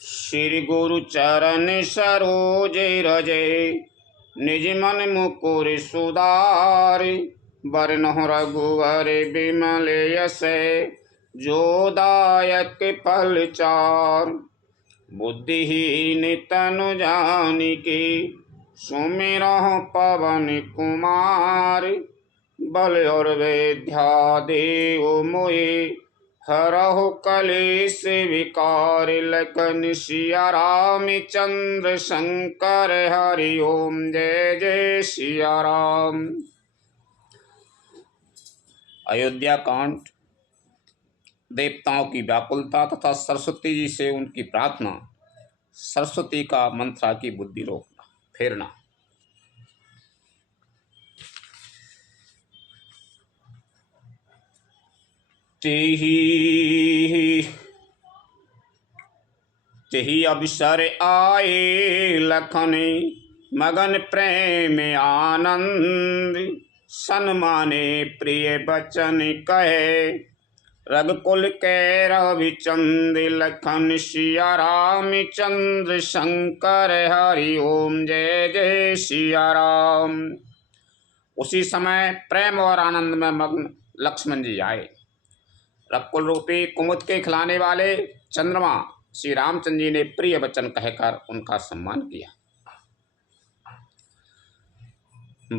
श्री गुरु चरण सरोज रजे, निज मन मुकुर सुधार। बरनहुँ रघुवर बिमल यश, जो दायक फल चार। बुद्धिहीन तनु जानिके, सुमिरहुँ पवन कुमार। बल और विद्या देव मोहि, हरहु कलेश विकार। लखन सिया राम चंद्र शंकर, हरि ओम जय जय सिया राम। अयोध्या कांड। देवताओं की व्याकुलता तथा सरस्वती जी से उनकी प्रार्थना। सरस्वती का मंत्रा की बुद्धि रोकना, फेरना। तेहि अवसर आए, लखन मगन प्रेम आनंद। सन्माने प्रिय बचन कहे, रघुकुल के रविचंद। लखन सिया राम चंद्र शंकर, हरि ओम जय जय सिया राम। उसी समय प्रेम और आनंद में मग्न लक्ष्मण जी आए। रघुकुल रूपी कुमुद के खिलाने वाले चंद्रमा श्री रामचंद्र जी ने प्रिय वचन कहकर उनका सम्मान किया।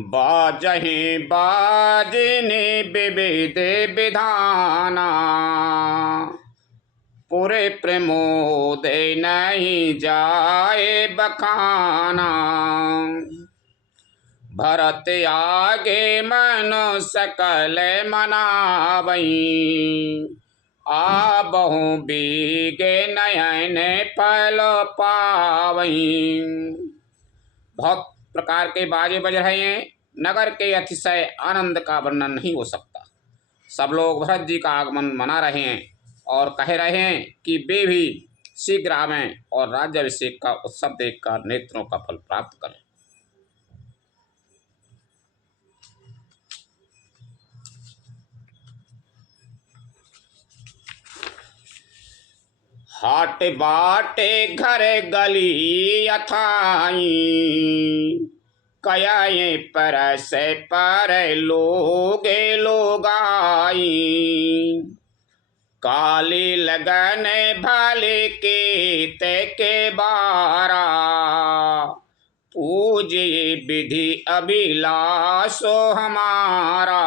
बाजहि बाजने विविध विधाना, पूरे प्रमोद नहीं जाए बखाना। भरत आगे मनो सकल मनावई, आबहु बीगे नयन पल पावई। बहुत प्रकार के बाजे बज रहे हैं। नगर के अतिशय आनंद का वर्णन नहीं हो सकता। सब लोग भरत जी का आगमन मना रहे हैं और कह रहे हैं कि वे भी शीघ्र आवें और राज्याभिषेक का उत्सव देखकर नेत्रों का फल प्राप्त करें। हाट बाटे घर गली अथाई, कयाए परस पर लोगे लोगाई। काली लगन भले के ते के बारा, पूजिए विधि अभिलाषो हमारा।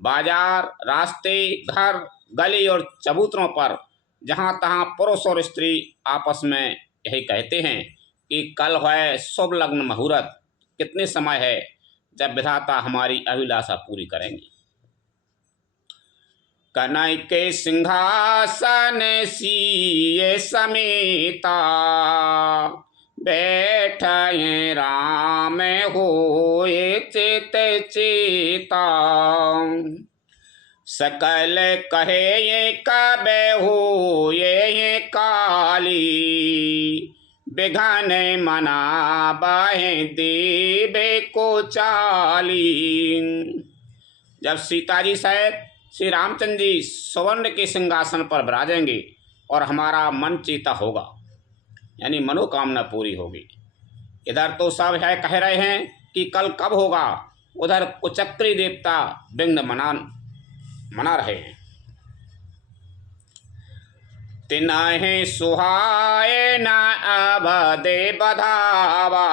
बाजार, रास्ते, घर, गली और चबूतरों पर जहाँ तहाँ पुरुष और स्त्री आपस में यही कहते हैं कि कल है शुभ लग्न मुहूर्त। कितने समय है जब विधाता हमारी अभिलाषा पूरी करेंगे। कनई के सिंहासन सिए समेता, बैठे राम होए चित चेता। सकल कहे ये कबे हो ये काली, बिघन मना बाहे देवे को चाली। जब सीता जी सहित श्री रामचंद्र जी स्वर्ण के सिंहासन पर विराजेंगे और हमारा मन चीता होगा, यानी मनोकामना पूरी होगी। इधर तो सब है कह रहे हैं कि कल कब होगा, उधर कुचक्री देवता विघ्न मना रहे हैं। तिनाहे सुहाए न अवधे बधावा,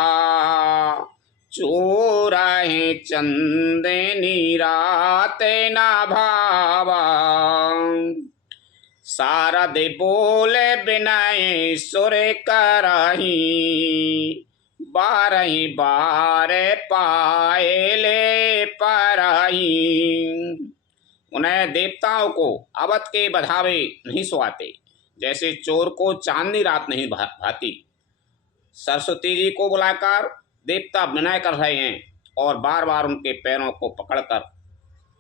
चोराहे चंदनी राते न भावा। शारद बोले बिनय सुर करही, बारही बार पाए ले परही। उन्हें देवताओं को अवध के बधावे नहीं सुहाते, जैसे चोर को चांदनी रात नहीं भाती। सरस्वती जी को बुलाकर देवता विनय कर रहे हैं और बार बार उनके पैरों को पकड़कर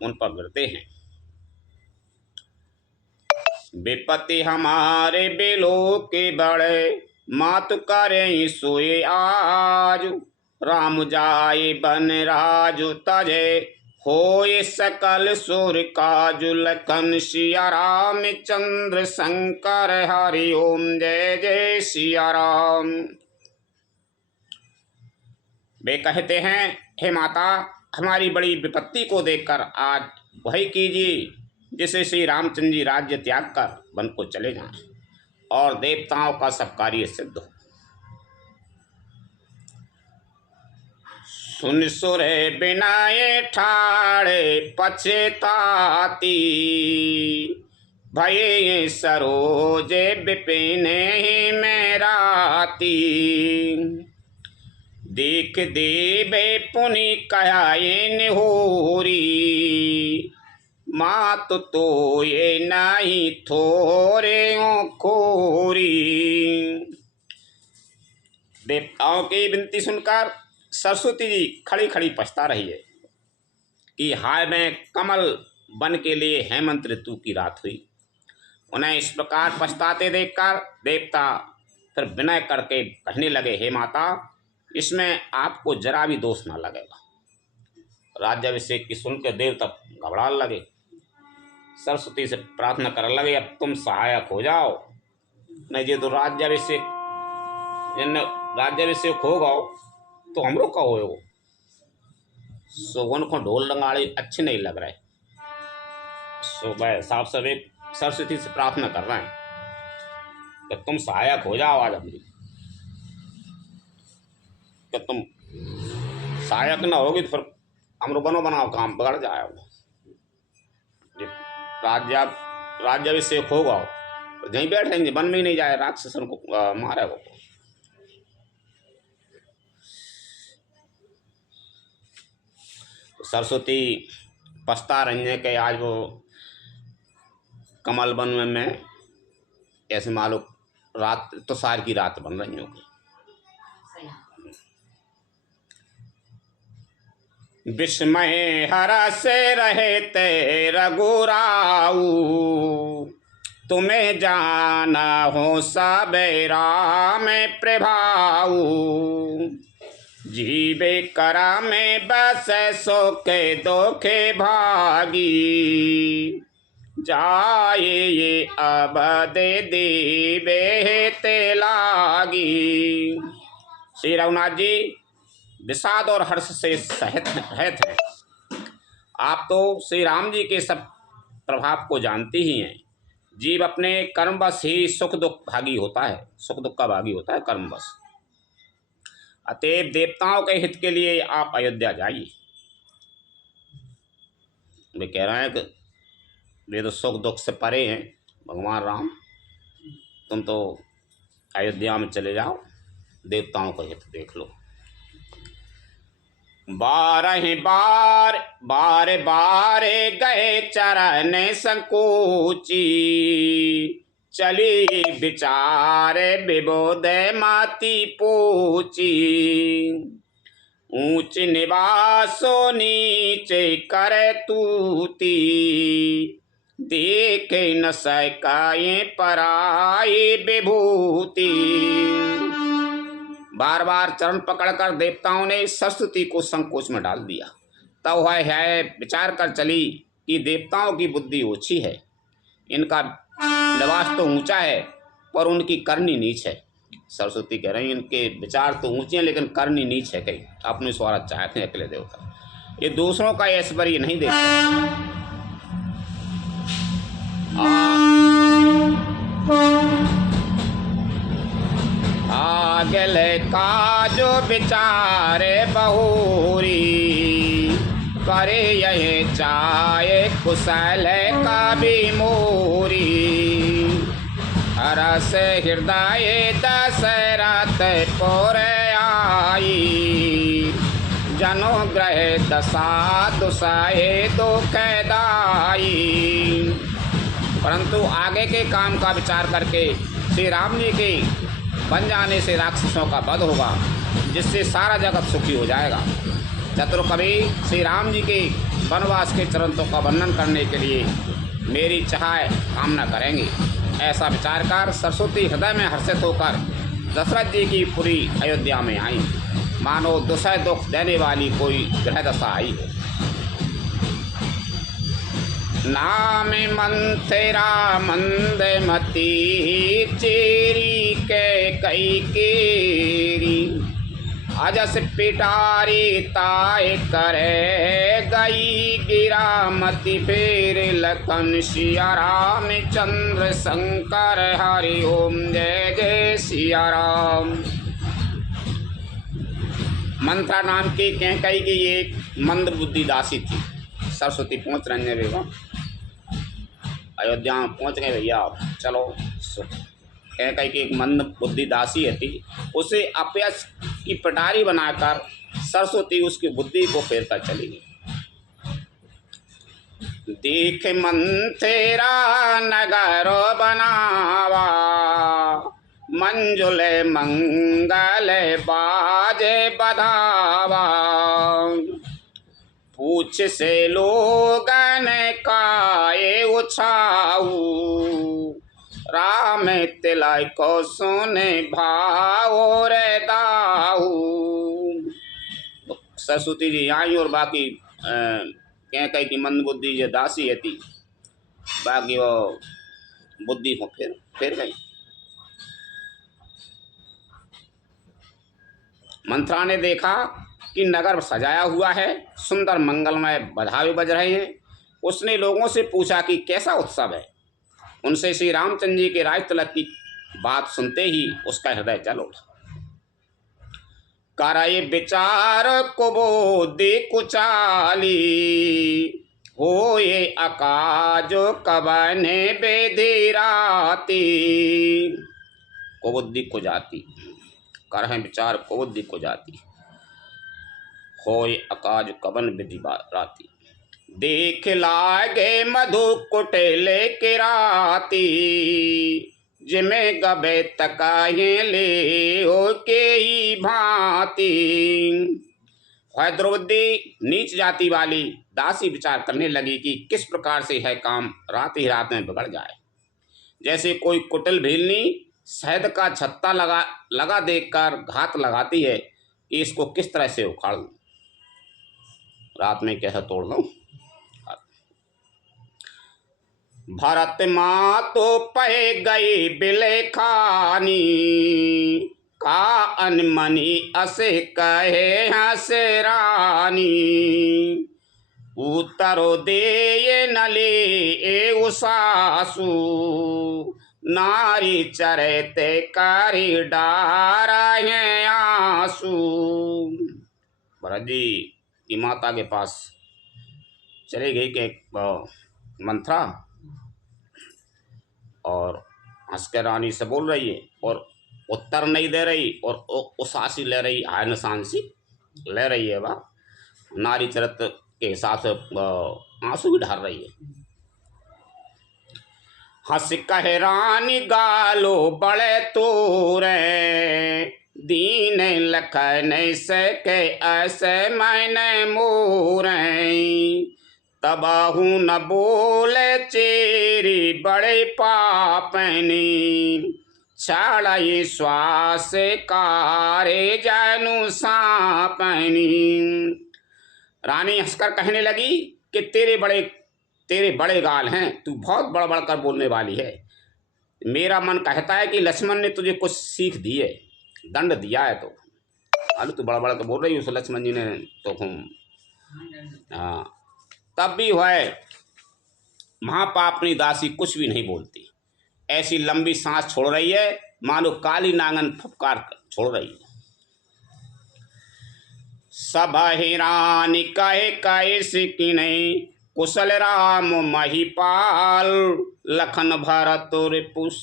उन पर गिरते हैं। विपत्ति हमारे बिलो के बड़े, मातु करे सोए आज। राम जाए बन राजु तजे, होए सकल सुर काजु लखन सिया राम चंद्र शंकर हरि ओम जय जय सिया राम। वे कहते हैं, हे माता, हमारी बड़ी विपत्ति को देखकर आज वही कीजिए जिसे श्री रामचंद्र जी राज्य त्याग कर वन को चले जाएं और देवताओं का सब कार्य सिद्ध हो। सुन सुर बिनाए ठाड़े पछताती, भये सरोजे विपिने मेराती। देख देवे पुनि कहाए निहोरी, मात तो ये नहीं थोरे खोरी। देवताओं की विनती सुनकर सरस्वती जी खड़ी खड़ी पछता रही है कि हाय मैं कमल बन के लिए हेमंत ऋतु की रात हुई। उन्हें इस प्रकार पछताते देखकर देवता फिर विनय करके कहने लगे, हे माता, इसमें आपको जरा भी दोष ना लगेगा। राज्याभिषेक की सुन के देवता घबराने लगे, सरस्वती से प्रार्थना करने लगे, अब तुम सहायक हो जाओ, नहीं ये तो राज्याभिषेक होगा तो हमरो का हो। सोगन को ढोल रंगाड़े अच्छे नहीं लग रहे। सुबह साफ सवेरे सरस्वती से प्रार्थना कर रहे हैं कि तुम सहायक हो जाओ आज हमारी, कि तुम सहायक ना होगी तो फिर हमरो बनो बनाओ काम बिगड़ जाएगा। राज्याभिषेक होगा तो यहीं बैठेंगे, वन में ही नहीं जाए, राक्षसन को मारेगा। तो सरस्वती पछता रही है कि आज वो कमल वन में ऐसे मालूम रात तो सार की रात बन रही होगी। विस्मय हरस रहे ते रघुराऊ, तुम्हें जाना हो सबेरा में प्रभाऊ। जीवे करा में बस सो के दोखे भागी, जाए ये अब दे दीवे ते लागी। श्री रघुनाथ जी विषाद और हर्ष से सहित हैं। आप तो श्री राम जी के सब प्रभाव को जानते ही हैं। जीव अपने कर्मवश ही सुख दुख भागी होता है, सुख दुख का भागी होता है कर्मवश। अतएव देवताओं के हित के लिए आप अयोध्या जाइए। वे कह रहे हैं कि वे तो सुख दुख से परे हैं भगवान राम, तुम तो अयोध्या में चले जाओ, देवताओं का हित देख लो। बार गए चरण संकोची, चली विचारे विबोध माती पूची। ऊंच निवासो नीचे करे तूती, देखे न सकाए पराई विभूति। बार बार चरण पकड़कर देवताओं ने सरस्वती को संकोच में डाल दिया। तब वह है विचार कर चली कि देवताओं की बुद्धि ओछी है, इनका निवास तो ऊंचा है पर उनकी करनी नीच है। सरस्वती कह रही इनके विचार तो ऊंचे हैं लेकिन करनी नीच है, कहीं अपने स्वार्थ चाहते हैं अकेले देवता, ये दूसरों का ऐश्वर्य नहीं देखते। आगल का जो विचारे बहुरी, करे यह चाहे कुशल का भी मोरी। रस हृदय दशरथ पुर आई, जनो ग्रह दशा दुसाए दुखदाई। परंतु आगे के काम का विचार करके श्री राम जी के बन जाने से राक्षसों का वध होगा, जिससे सारा जगत सुखी हो जाएगा। चतुर कवि श्री राम जी के वनवास के चरणों का वर्णन करने के लिए मेरी चाह कामना करेंगे। ऐसा विचार कर सरस्वती हृदय में हर्षित होकर दशरथ जी की पूरी अयोध्या में आई, मानो दुसह दुख देने वाली कोई ग्रह दशा आई हो। नाम मंथरा मंदमती चेरी के कई केरी अजस पिटारी ताय करे गई गिरा मति फेर लखन सिया राम चंद्र शंकर हरि ओम जय जय सिया राम। मंत्रा नाम की कैकई की एक मंद बुद्धि दासी थी। सरस्वती पहुंच रहे हैं बेगम, अयोध्या में पहुंच गए भैया आप, चलो। कैकई की एक मंद बुद्धि दासी थी, उसे अपयश की पटारी बनाकर सरस्वती उसकी बुद्धि को फेर कर चली गई। देख मंथरा नगर बनावा मंजुल मंगल बाजे बधावा पूछ से लोगन काए उछाऊ राम तिलय को सुने भाव रे दाऊ। सरस्वती जी आई और बाकी कैकई की मंद बुद्धि जो दासी है थी, बाकी वो बुद्धि को फिर गई। मंत्रा ने देखा कि नगर सजाया हुआ है, सुंदर मंगलमय बधाई बज रहे हैं। उसने लोगों से पूछा कि कैसा उत्सव है। उनसे श्री रामचंद्र जी के राज तिलक की बात सुनते ही उसका हृदय जल उठा। कराए विचार को बोधि कुचाली होए अकाजो कबने बेधी राती। कुबुद्धि को जाती, करहे विचार कुबुद्धि को जाती, होए अकाज कबन विधि राती। देख लागे मधु कुटेले के राती जिमे गबे तकाये ले हो के ही भांति। द्रौपदी नीच जाति वाली दासी विचार करने लगी कि किस प्रकार से यह काम रात ही रात में बिगड़ जाए। जैसे कोई कुटिल भीलनी शहद का छत्ता लगा देखकर घात लगाती है कि इसको किस तरह से उखाड़ लूं, रात में कैसे तोड़ लूं। भरत माँ तो पह गई बिले खानी का अनमनी असे कहे हसे रानी। उतरो दे नले ए उसासु नारी चरते कारी डारा है आंसू। भरत जी की माता के पास चली गई कि मंत्रा, और हंस के रानी से बोल रही है और उत्तर नहीं दे रही और उसासी ले रही, आयन सांसी ले रही है। वह नारी चरित्र के हिसाब से आंसू भी ढार रही है। हंस कहे रानी गालो बड़े तोरे दीन लख नहीं सके ऐसे मैंने मोरे। तबाहू न बोले चेरी बड़े पापनी छाड़ाई श्वास कारे जानू सापनी। रानी हंसकर कहने लगी कि तेरे बड़े गाल हैं, तू बहुत बड़ बड़ कर बोलने वाली है। मेरा मन कहता है कि लक्ष्मण ने तुझे कुछ सीख दी है, दंड दिया है। तो अरे तू बड़ बड़ कर बोल रही है, उस लक्ष्मण जी ने तो हाँ। तब भी वह महापापनी दासी कुछ भी नहीं बोलती, ऐसी लंबी सांस छोड़ रही है मानो काली नांगन फुफकार छोड़ रही है। सब हिरानी कहे कैसे कि नहीं कुशल राम महिपाल लखन भरत रिपुष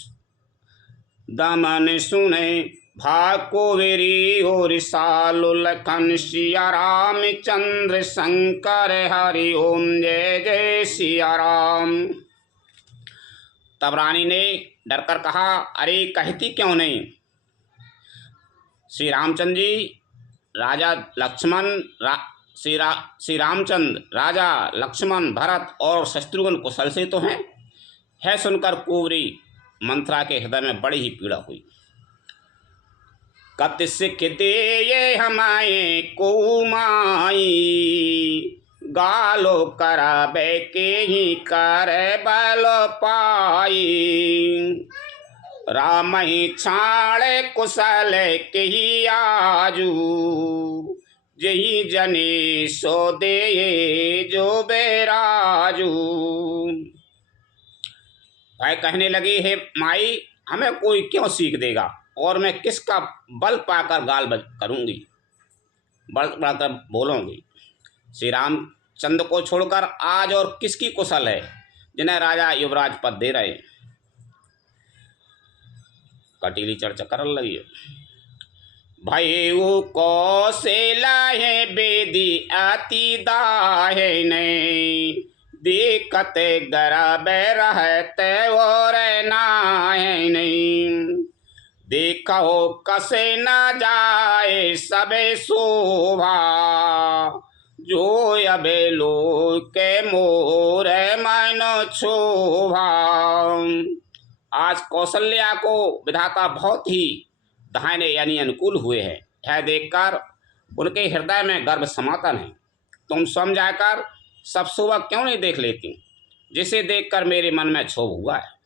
दमन सुने भाकोवेरी और सालु लखन सिया राम चंद्र शंकर हरि ओम जय जय सिया राम। तब रानी ने डरकर कहा, अरे कहती क्यों नहीं। श्री रामचंद्र जी राजा लक्ष्मण श्री रामचंद्र राजा लक्ष्मण भरत और शत्रुघ्न कुशल से तो हैं। है सुनकर कुंवरी मंत्रा के हृदय में बड़ी ही पीड़ा हुई। कत सिख दे ये हमारे को माई गालो कराबे के ही कर बल पाई। राम ही छाड़े कुशल के ही आजू, जही जने सो दे जो बेराजू। भाई कहने लगी, हे माई, हमें कोई क्यों सीख देगा और मैं किसका बल पाकर गाल करूंगी, बल पाकर बोलूंगी। श्री रामचंद्र को छोड़कर आज और किसकी कुशल है जिन्हें राजा युवराज पद दे रहे। कटीली चर्चा कर लगी है। भयऊ कौशला है बेदी अति दाहे नहीं, दिक्कत गरब रहते और नाहे नहीं। देखो कसे न जाए सबे शोभा, जो अबे लोग के मोर मन शोभा। आज कौशल्या को विधाता बहुत ही दाहिने यानी अनुकूल हुए हैं। यह देखकर उनके हृदय में गर्व समाता नहीं। तुम स्वयं जाकर सब शोभा क्यों नहीं देख लेती, जिसे देखकर मेरे मन में क्षोभ हुआ है।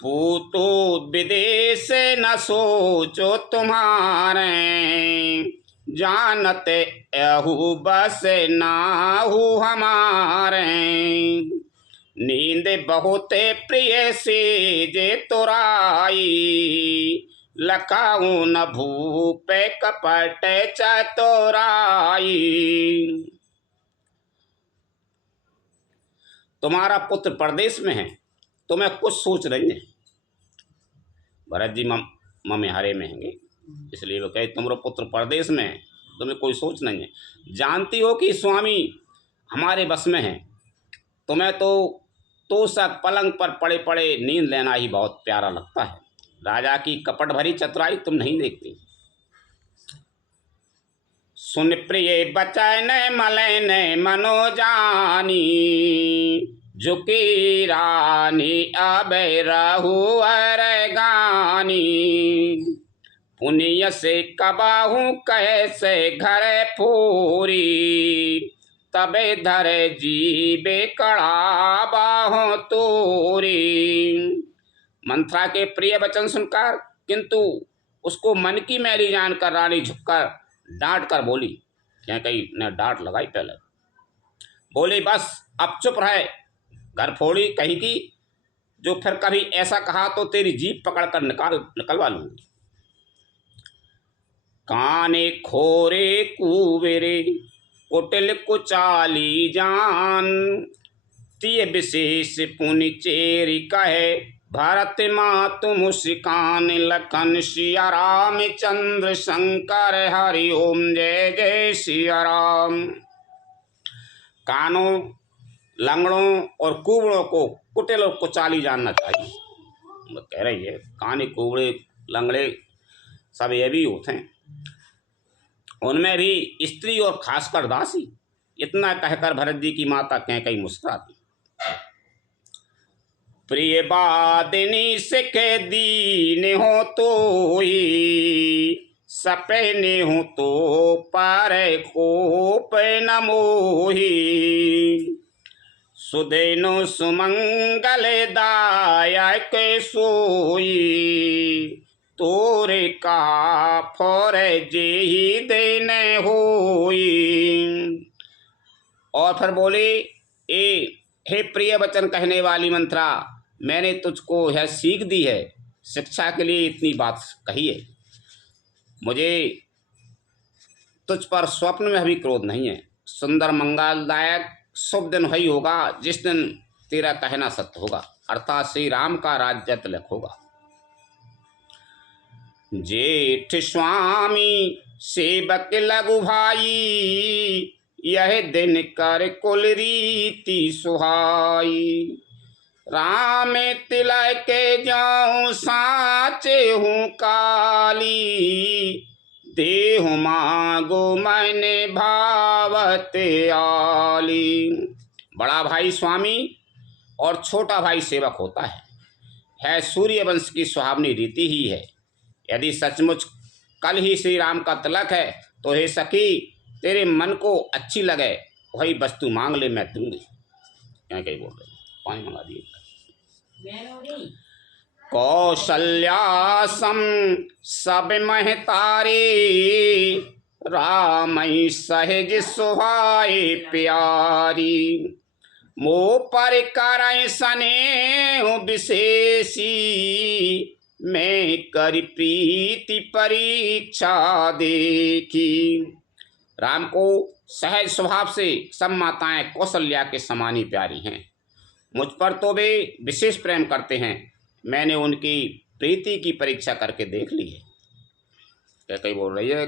पूतो विदेश न सोचो तुम्हारे, जानते अहू बस नाहू हमारे। नींद बहुत प्रिय से जे तुराई, लखाऊ न भूप कपट चतुराई। तुम्हारा पुत्र परदेश में है, तुम्हें कुछ सोच रही है। भरत जी मम्मी हरे में हैं, इसलिए वो कहे तुम्हारा पुत्र परदेश में है, तुम्हें कोई सोच नहीं है। जानती हो कि स्वामी हमारे बस में है। तुम्हें तो तोषक पलंग पर पड़े पड़े नींद लेना ही बहुत प्यारा लगता है। राजा की कपट भरी चतुराई तुम नहीं देखती। सुन प्रिय बचन मलन मनो जानी, झुकी रानी अब रहुअर गानी। पुनिय से कबाहू कैसे घर पूरी, तबे धर जीबे कड़ा बाहों तोरी। मंथरा के प्रिय वचन सुनकर किंतु उसको मन की मैली जानकर रानी झुककर डांट कर बोली, क्या कहीं ने डांट लगाई पहले। बोली बस अब चुप रहे, घर फोड़ी कहीं की, जो फिर कभी ऐसा कहा तो तेरी जीभ पकड़कर निकलवा लूंगी। काने खोरे कुबेरे कुटिल कुचाली जान, तिय विशेष पुनि चेरी कहे भरत मातु मुस्कान। लखन सिया राम चंद्र शंकर हरि ओम जय जय सिया राम। कानों, लंगड़ों और कुबड़ों को कुटिल और कुचाली जानना चाहिए। वो कह रही है काने कुबड़े लंगड़े सब ये भी होते हैं, उनमें भी स्त्री और खासकर दासी। इतना कहकर भरत जी की माता कहीं मुस्कुराती। प्रिय बादिनी सिख दीन हो तो ही, सपने हो तो पर कोप न मोही। सुदेनो सुमंगल दायक सोई, तोरे कहा फोर जेही देन होई। और फिर बोले, ए हे प्रिय वचन कहने वाली मंत्रा, मैंने तुझको यह सीख दी है, शिक्षा के लिए इतनी बात कही है। मुझे तुझ पर स्वप्न में भी क्रोध नहीं है। सुंदर मंगलदायक शुभ दिन वही होगा जिस दिन तेरा कहना सत्य होगा, अर्थात श्री राम का राज्य तिलक होगा। जेठ स्वामी सेवक लघु भाई, यह दिन कर कुल रीति सुहाई। राम तिलक जाऊं साचे हूँ काली, देहु मांगो मैंने भावत आली। बड़ा भाई स्वामी और छोटा भाई सेवक होता है सूर्य वंश की सुहावनी रीति ही है। यदि सचमुच कल ही श्री राम का तिलक है तो हे सखी, तेरे मन को अच्छी लगे वही वस्तु मांग ले, मैं दूंगी। क्या कहीं बोल रहे, पानी मंगा दिए। कौशल्यासम सब महतारी, रामई सहज सुहाए प्यारी। मोह पर करय स्नेह विशेषी, मैं कर प्रीति परीक्षा देखी। राम को सहज स्वभाव से सब माताएं कौशल्या के समान ही प्यारी हैं। मुझ पर तो वे विशेष प्रेम करते हैं। मैंने उनकी प्रीति की परीक्षा करके देख ली है। क्या कहीं बोल रही है,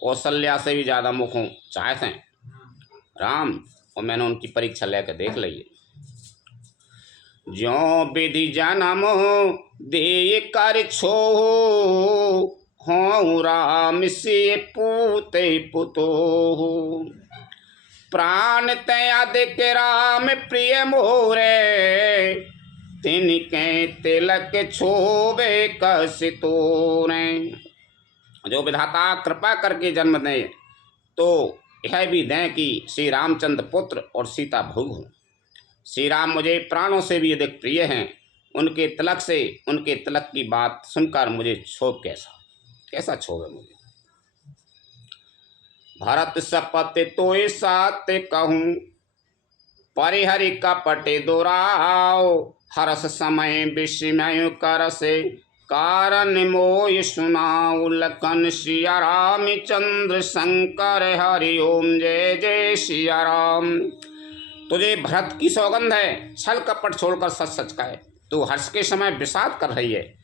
कौशल्या से भी ज़्यादा मुख चाहते हैं राम, और मैंने उनकी परीक्षा लेकर देख ली है। ज्यों विधि जन्म दे कर छो, हों राम से पूते पुतो। प्राण तदिक राम प्रिय मोरे, तिनके तिलक छोबे कसितोरे। जो विधाता कृपा करके जन्म दें तो यह भी दें कि श्री रामचंद्र पुत्र और सीता भोग हों। श्री राम मुझे प्राणों से भी अधिक प्रिय हैं। उनके तिलक की बात सुनकर मुझे क्षोभ कैसा क्षोभ है मुझे। भरत सपत तोय सात कहूँ, परिहरि कपटे दोराओ। हरस समय विस्मय करसे, कारण मोय सुनाऊ। लखन सिया राम चंद्र शंकर, हरि ओम जय जय सिया राम। तुझे भरत की सौगंध है, छल कपट छोड़कर सच सच कहे। तू हर्ष के समय विषाद कर रही है,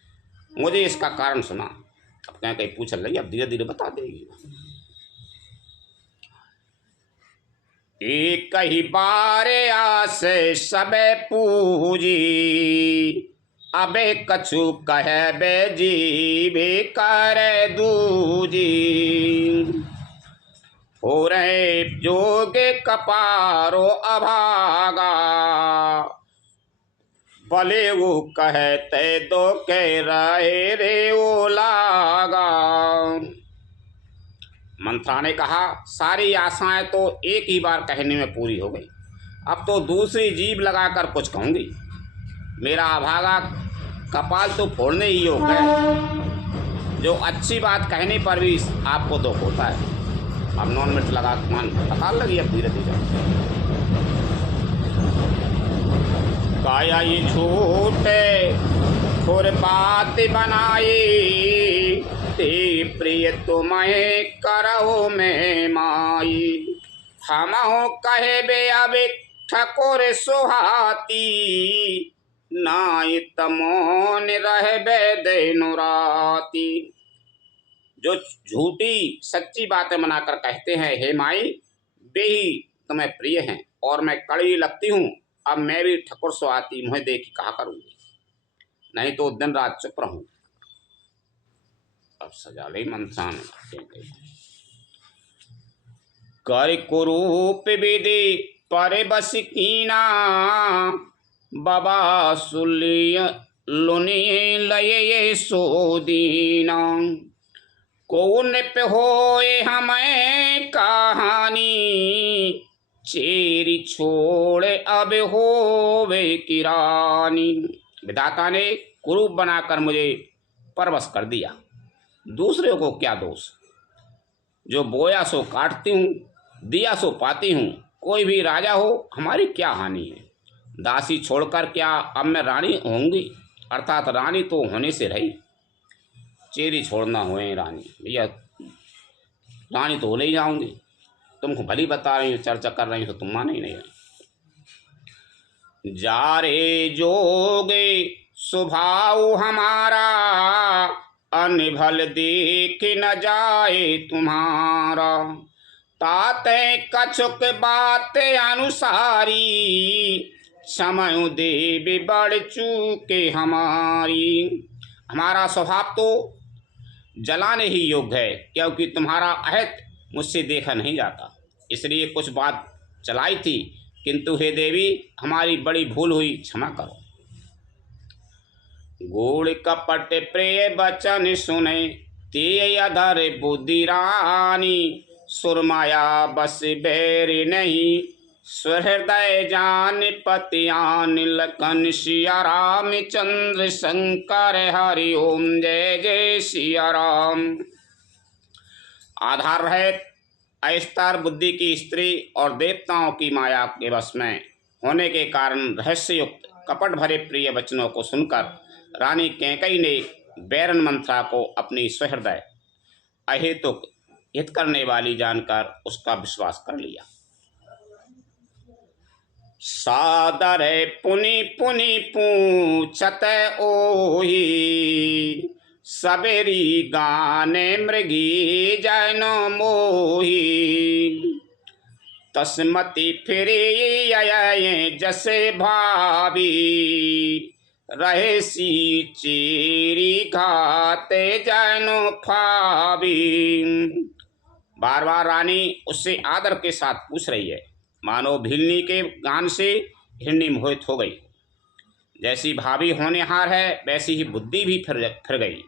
मुझे इसका कारण सुना। अब कहीं पूछ रही, अब धीरे धीरे बता देगी। एक ही बार आस सब पूजी, अबे कछु कहे बे जीवे कर दूजी। हो रहे जोगे कपारो अभागा, भले वो कहते दो कह रहे रे ओ लागा। मंत्रा ने कहा, सारी आशाएं तो एक ही बार कहने में पूरी हो गई, अब तो दूसरी जीभ लगाकर कुछ कहूँगी। मेरा अभागा कपाल तो फोड़ने ही योग है, जो अच्छी बात कहने पर भी आपको दुख होता है। अब नॉन मिर्च लगा मान हड़ताल लगी। अब धीरे धीरे काया ये झूठे खुर बात बनाई, ते प्रिय तुम्हें करो में माई। हम कहे बे अब ठकुर सुहाती, नाई तमोन रह बे देनु राती। जो झूठी सच्ची बातें बनाकर कहते हैं, हे माई वे ही तुम्हें प्रिय हैं और मैं कड़वी लगती हूँ। अब मैं भी ठकुर सुहाती मुँह देखी कहा करूँगी, नहीं तो दिन रात चुप रहूँ। अब सजा ले मंथान कर कुरूप विधि पर बस कीना, बाबा सुलिय लुनि लये सोदीना। कौन पे होए हमें कहानी, चेरी छोड़े अब होवे की रानी। विधाता ने कुरूप बनाकर मुझे परवश कर दिया, दूसरे को क्या दोष। जो बोया सो काटती हूँ, दिया सो पाती हूँ। कोई भी राजा हो हमारी क्या हानि है। दासी छोड़कर क्या अब मैं रानी होंगी, अर्थात रानी तो होने से रही। चेरी छोड़ना हुए रानी, भैया रानी तो हो नहीं जाऊंगी। तुमको भली बता रही हो, चर्चा कर रही हो, तो तुम माने ही नहीं। जा रे जोगे स्वभाव हमारा, अनभल देख न जाए तुम्हारा। ताते कछुक बात अनुसारी, समय देव बढ़ चूके हमारी। हमारा स्वभाव तो जलाने ही योग्य है, क्योंकि तुम्हारा अहित मुझसे देखा नहीं जाता, इसलिए कुछ बात चलाई थी, किंतु हे देवी हमारी बड़ी भूल हुई, क्षमा करो। गूढ़ कपट प्रिय बचन सुने, ते अधर बुद्धि रानी। सुरमाया बस बैरी नहीं, सुहृदय जान पतियान लखन सिया राम चंद्र शंकर हरि ओम जय जय सिया राम। आधार रहित अस्तर बुद्धि की स्त्री और देवताओं की माया के वश में होने के कारण रहस्ययुक्त कपट भरे प्रिय वचनों को सुनकर रानी कैकेयी ने बैरन मंथरा को अपनी सुहृदय अहेतुक हित करने वाली जानकर उसका विश्वास कर लिया। सादर पुनि पुनि पूछत ओही, सबेरी गाने मृगी जैनो मोही। तस्मति फिरे जसे भाभी, रहे सी चेरी घाते जैनो फावी। बार बार रानी उससे आदर के साथ पूछ रही है, मानो भीलनी के गान से हिरणी मोहित हो गई। जैसी भाभी होनहार है वैसी ही बुद्धि भी फिर गई।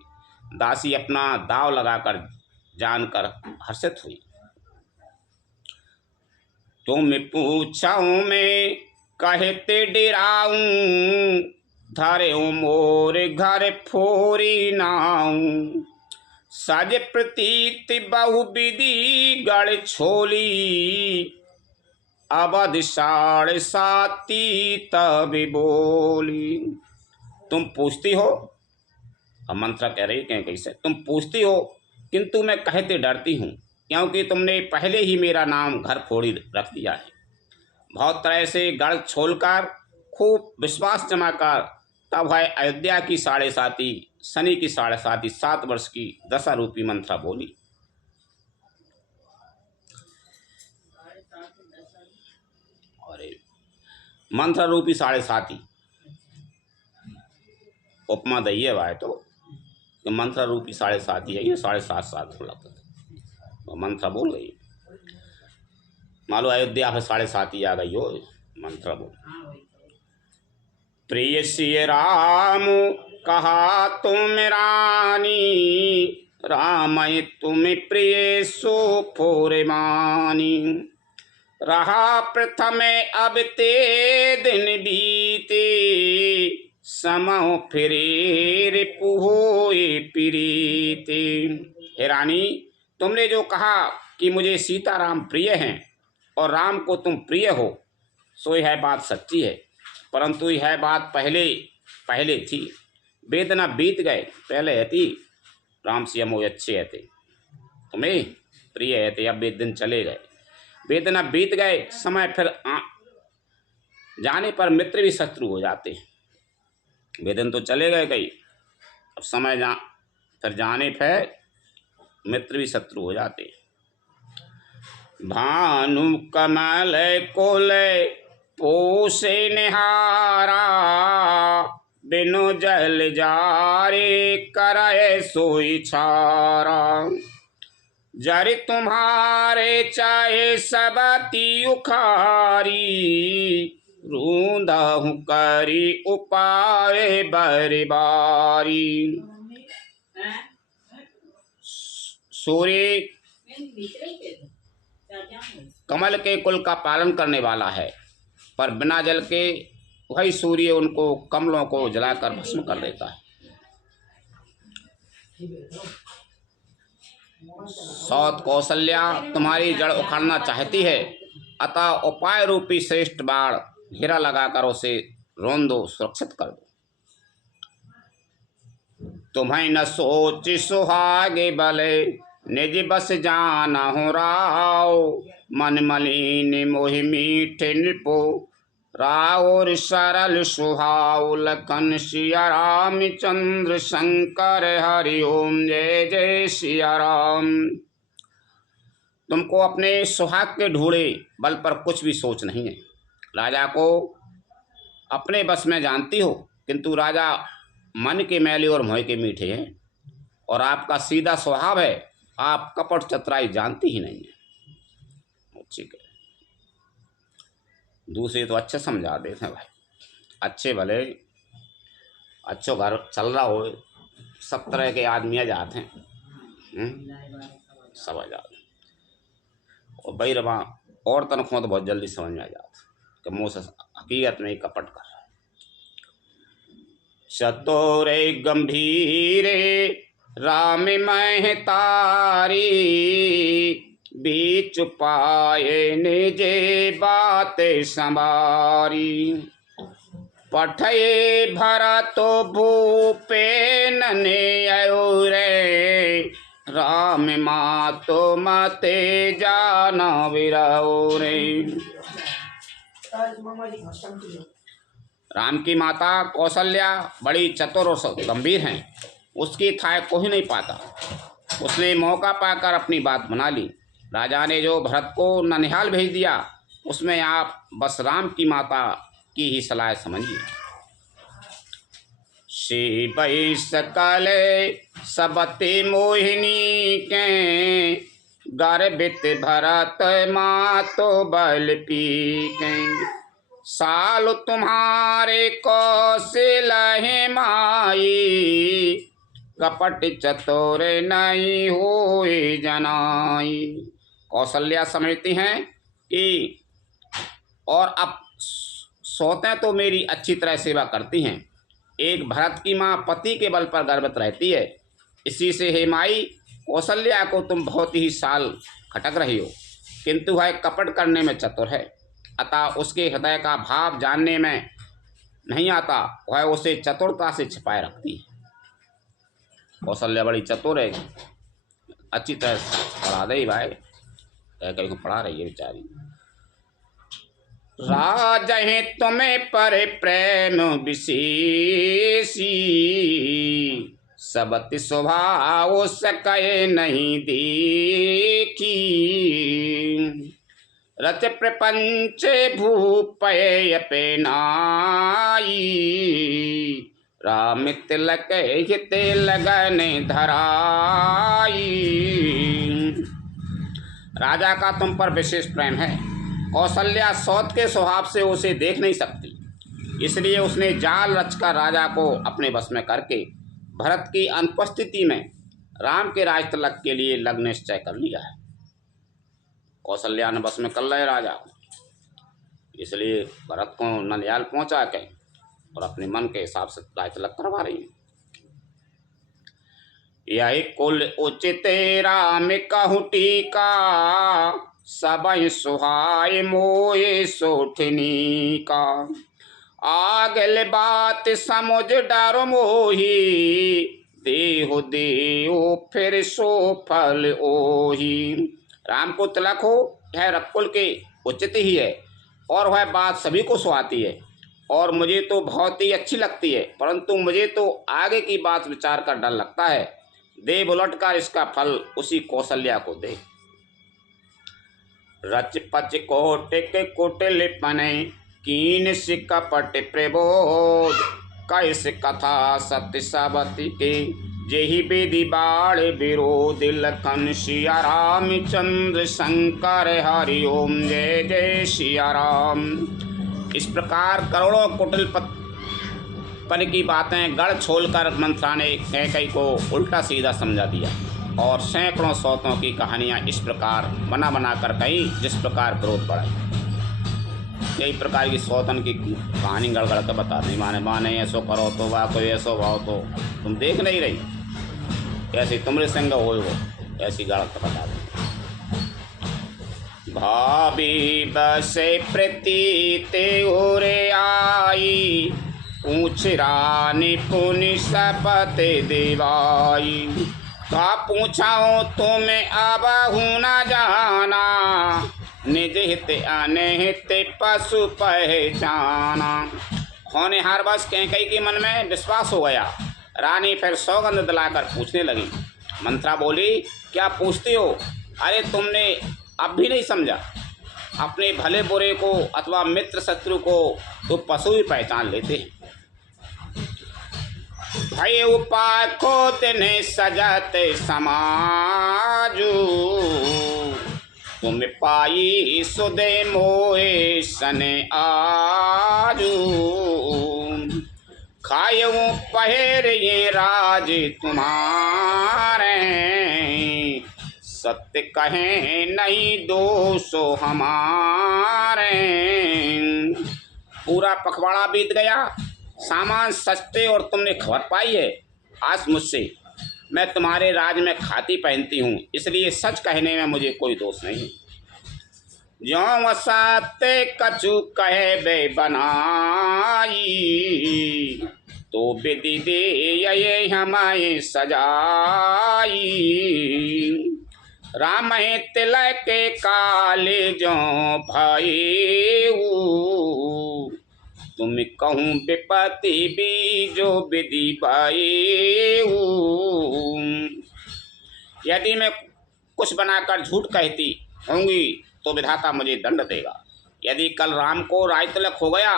दासी अपना दाव लगाकर जानकर हर्षित हुई। तुम पूछाऊं मैं कहते डिराऊं, धरे मोर घर फोरी नाऊं। सज प्रतीत बहु विधि गढ़ छोली, अवध साढ़े साती तब बोली। तुम पूछती हो, अब मंत्रा कह रही है कैसे, तुम पूछती हो किंतु मैं कहते डरती हूँ, क्योंकि तुमने पहले ही मेरा नाम घर फोड़ी रख दिया है। बहुत तरह से गढ़ छोलकर खूब विश्वास जमाकर तब है अयोध्या की साढ़े साती, शनि की साढ़े साती, 7 वर्ष की दशा रूपी मंत्रा बोली। अरे मंत्र रूपी साढ़े साती उपमा दही है भाई, तो मंत्र रूपी साढ़े साती है, ये 7.5 थोड़ा तो मंत्र बोल गई। मालूम अयोध्या में 7.5 आ गई हो मंत्र बोल। प्रिय सिय राम कहा तुम रानी, रामय तुम प्रिय सो फोरे मानी। रहा प्रथम अब ते दिन बीते, समो फिरे पुहोए प्रीते। हे रानी, तुमने जो कहा कि मुझे सीताराम प्रिय हैं और राम को तुम प्रिय हो, सो यह बात सच्ची है, परंतु यह बात पहले थी। वेदना बीत गए, पहले थी राम से मोह अच्छे थे, तुम्हें प्रिय थे, अब वे दिन चले गए। वेदना बीत गए, समय फिर जाने पर मित्र भी शत्रु हो जाते हैं। वेदन तो चले गए कई, अब समय फिर जाने पर मित्र भी शत्रु हो जाते हैं। भानु कमल कोल पोसे निहारा, बिनु जल जारे करे सोई छारा। जरि तुम्हारे चाहे सबती उखारी, रूंदहु करी उपाय बरबारी। सूर्य कमल के कुल का पालन करने वाला है, पर बिना जल के वही सूर्य उनको कमलों को जलाकर भस्म कर देता है। सौत कौशल्या तुम्हारी जड़ उखाड़ना चाहती है, अतः उपाय रूपी श्रेष्ठ बाण घेरा लगाकर उसे रोन दो, सुरक्षित कर दो। तुम्हें न सोच सुहागे बले, निज बस जाना हो राव। मन मलिन मोहि मीठे नृपो, राउर सरल सुहाव। लखन सिया राम चंद्र शंकर हरि ओम जय जय सिया राम। तुमको अपने सुहाग के ढूढ़े बल पर कुछ भी सोच नहीं है। राजा को अपने बस में जानती हो, किंतु राजा मन के मैले और मोह के मीठे हैं, और आपका सीधा स्वभाव है, आप कपट चतुराई जानती ही नहीं है। ठीक है, दूसरे तो अच्छे समझा देते हैं भाई, अच्छे भले अच्छो घर चल रहा हो, सब तरह के आदमी आ जाते हैं, सब आ जाते हैं। और भाई रवा और तनख्वाह तो बहुत जल्दी समझ में आ जाता कि मुँह से हकीकत में ही कपट कर रहा है। चतुरे गंभीरे राम महतारी, बीच पाए निजे बात संवारी। पठये भरतो भूपे नने रे, राम मातो मते जाना विरौ रे। राम की माता कौशल्या बड़ी चतुर और गंभीर हैं, उसकी थाह को ही नहीं पाता। उसने मौका पाकर अपनी बात बना ली। राजा ने जो भरत को ननिहाल भेज दिया, उसमें आप बस राम की माता की ही सलाह समझिए। शिवै सकल सबते मोहिनी के, गर्भित भरत मातो बल पीके। साल तुम्हारे कौशल माई, कपट चतुर नहीं होए जनाई। कौशल्या समझती हैं कि और अब सौतें तो मेरी अच्छी तरह सेवा करती हैं। एक भरत की माँ पति के बल पर गर्भित रहती है, इसी से हे माई कौशल्या को तुम बहुत ही साल खटक रही हो, किंतु वह कपट करने में चतुर है। अतः उसके हृदय का भाव जानने में नहीं आता, वह उसे चतुरता से छिपाए रखती है। कौशल्या बड़ी चतुर है, अच्छी तरह पढ़ा दे भाई, कहीं को पढ़ा रही है बेचारी। राजहे तुम्हें पर प्रेम विशेषी, सबति स्वभाव सके नहीं देखी। रच प्रपंच भूपय अपनाई, राम तिलक हित लगन धराई। राजा का तुम पर विशेष प्रेम है। कौशल्या सौत के स्वभाव से उसे देख नहीं सकती, इसलिए उसने जाल रचकर राजा को अपने वश में करके भरत की अनुपस्थिति में राम के राज तिलक के लिए लग्न निश्चय कर लिया है। कौशल्या ने बस में कर लिया राजा को, इसलिए भरत को ननिहाल पहुंचा के और अपने मन के हिसाब से राज तिलक करवा रही है। यही कुल उचित राम कहु टीका, सबहि सुहाय मोए सोठनी का। आगल बात समुझ डर मोही, देहु देहु फिर सो फल ओही। राम को तिलक हो यह रकुल के उचित ही है, और वह बात सभी को सुहाती है, और मुझे तो बहुत ही अच्छी लगती है, परंतु मुझे तो आगे की बात विचार कर डर लगता है। देव उलटकर इसका फल उसी कौशल्या को दे। रच पच कोटिक कुटिल पने, कीन से कपट प्रबोध। कैस कथा सत्य सबति के, जेहि विधि बाढ़ विरोध। लखन सिया रामचंद्र शंकर हरि ओम जय जय सिया राम। इस प्रकार करोड़ों कुटिल पन की बातें गढ़ छोलकर मंत्रा ने कैकई को उल्टा सीधा समझा दिया, और सैकड़ों सौतों की कहानियाँ इस प्रकार बना बना कर कही, जिस प्रकार क्रोध बढ़ाई। कई प्रकार की सौतन की कहानी गड़गड़ कर बता नहीं, माने ऐसो करो तो वाह, कोई ऐसो भाव तो तुम देख नहीं रही, ऐसी तुम्हारे संग हो ऐसी गड़ कर बता दे। भाभी बसे प्रतीत उरे आई, पूछ रानी पुनि सपत देवाई। का पूछाओ तुम्हें अब न जाना, निज हित अनहित पशु पहचाना। होनहार बस कैकई के मन में विश्वास हो गया। रानी फिर सौगंध दिलाकर पूछने लगी। मंत्रा बोली, क्या पूछती हो? अरे तुमने अब भी नहीं समझा, अपने भले बुरे को अथवा मित्र शत्रु को तो पशु ही पहचान लेते हैं। भय उपाय खोत ने सजत समाजू, तुम पाई सुदे मोए सने आजू। खायऊ पहर ये राज तुम्हारे, सत्य कहें नहीं दोषो हमारे। पूरा पखवाड़ा बीत गया, सामान सस्ते और तुमने खबर पाई है। आज मुझसे मैं तुम्हारे राज में खाती पहनती हूँ, इसलिए सच कहने में मुझे कोई दोष नहीं। ज्यों सत्य कछु कहे बे बनाई, तो विधि दे ये हमारे सजाई। राम तिलक के काले जो भाई, तुम कहूँ विपत्ति बीजो विधि पाए। यदि मैं कुछ बनाकर झूठ कहती होंगी तो विधाता मुझे दंड देगा। यदि कल राम को राज तिलक हो गया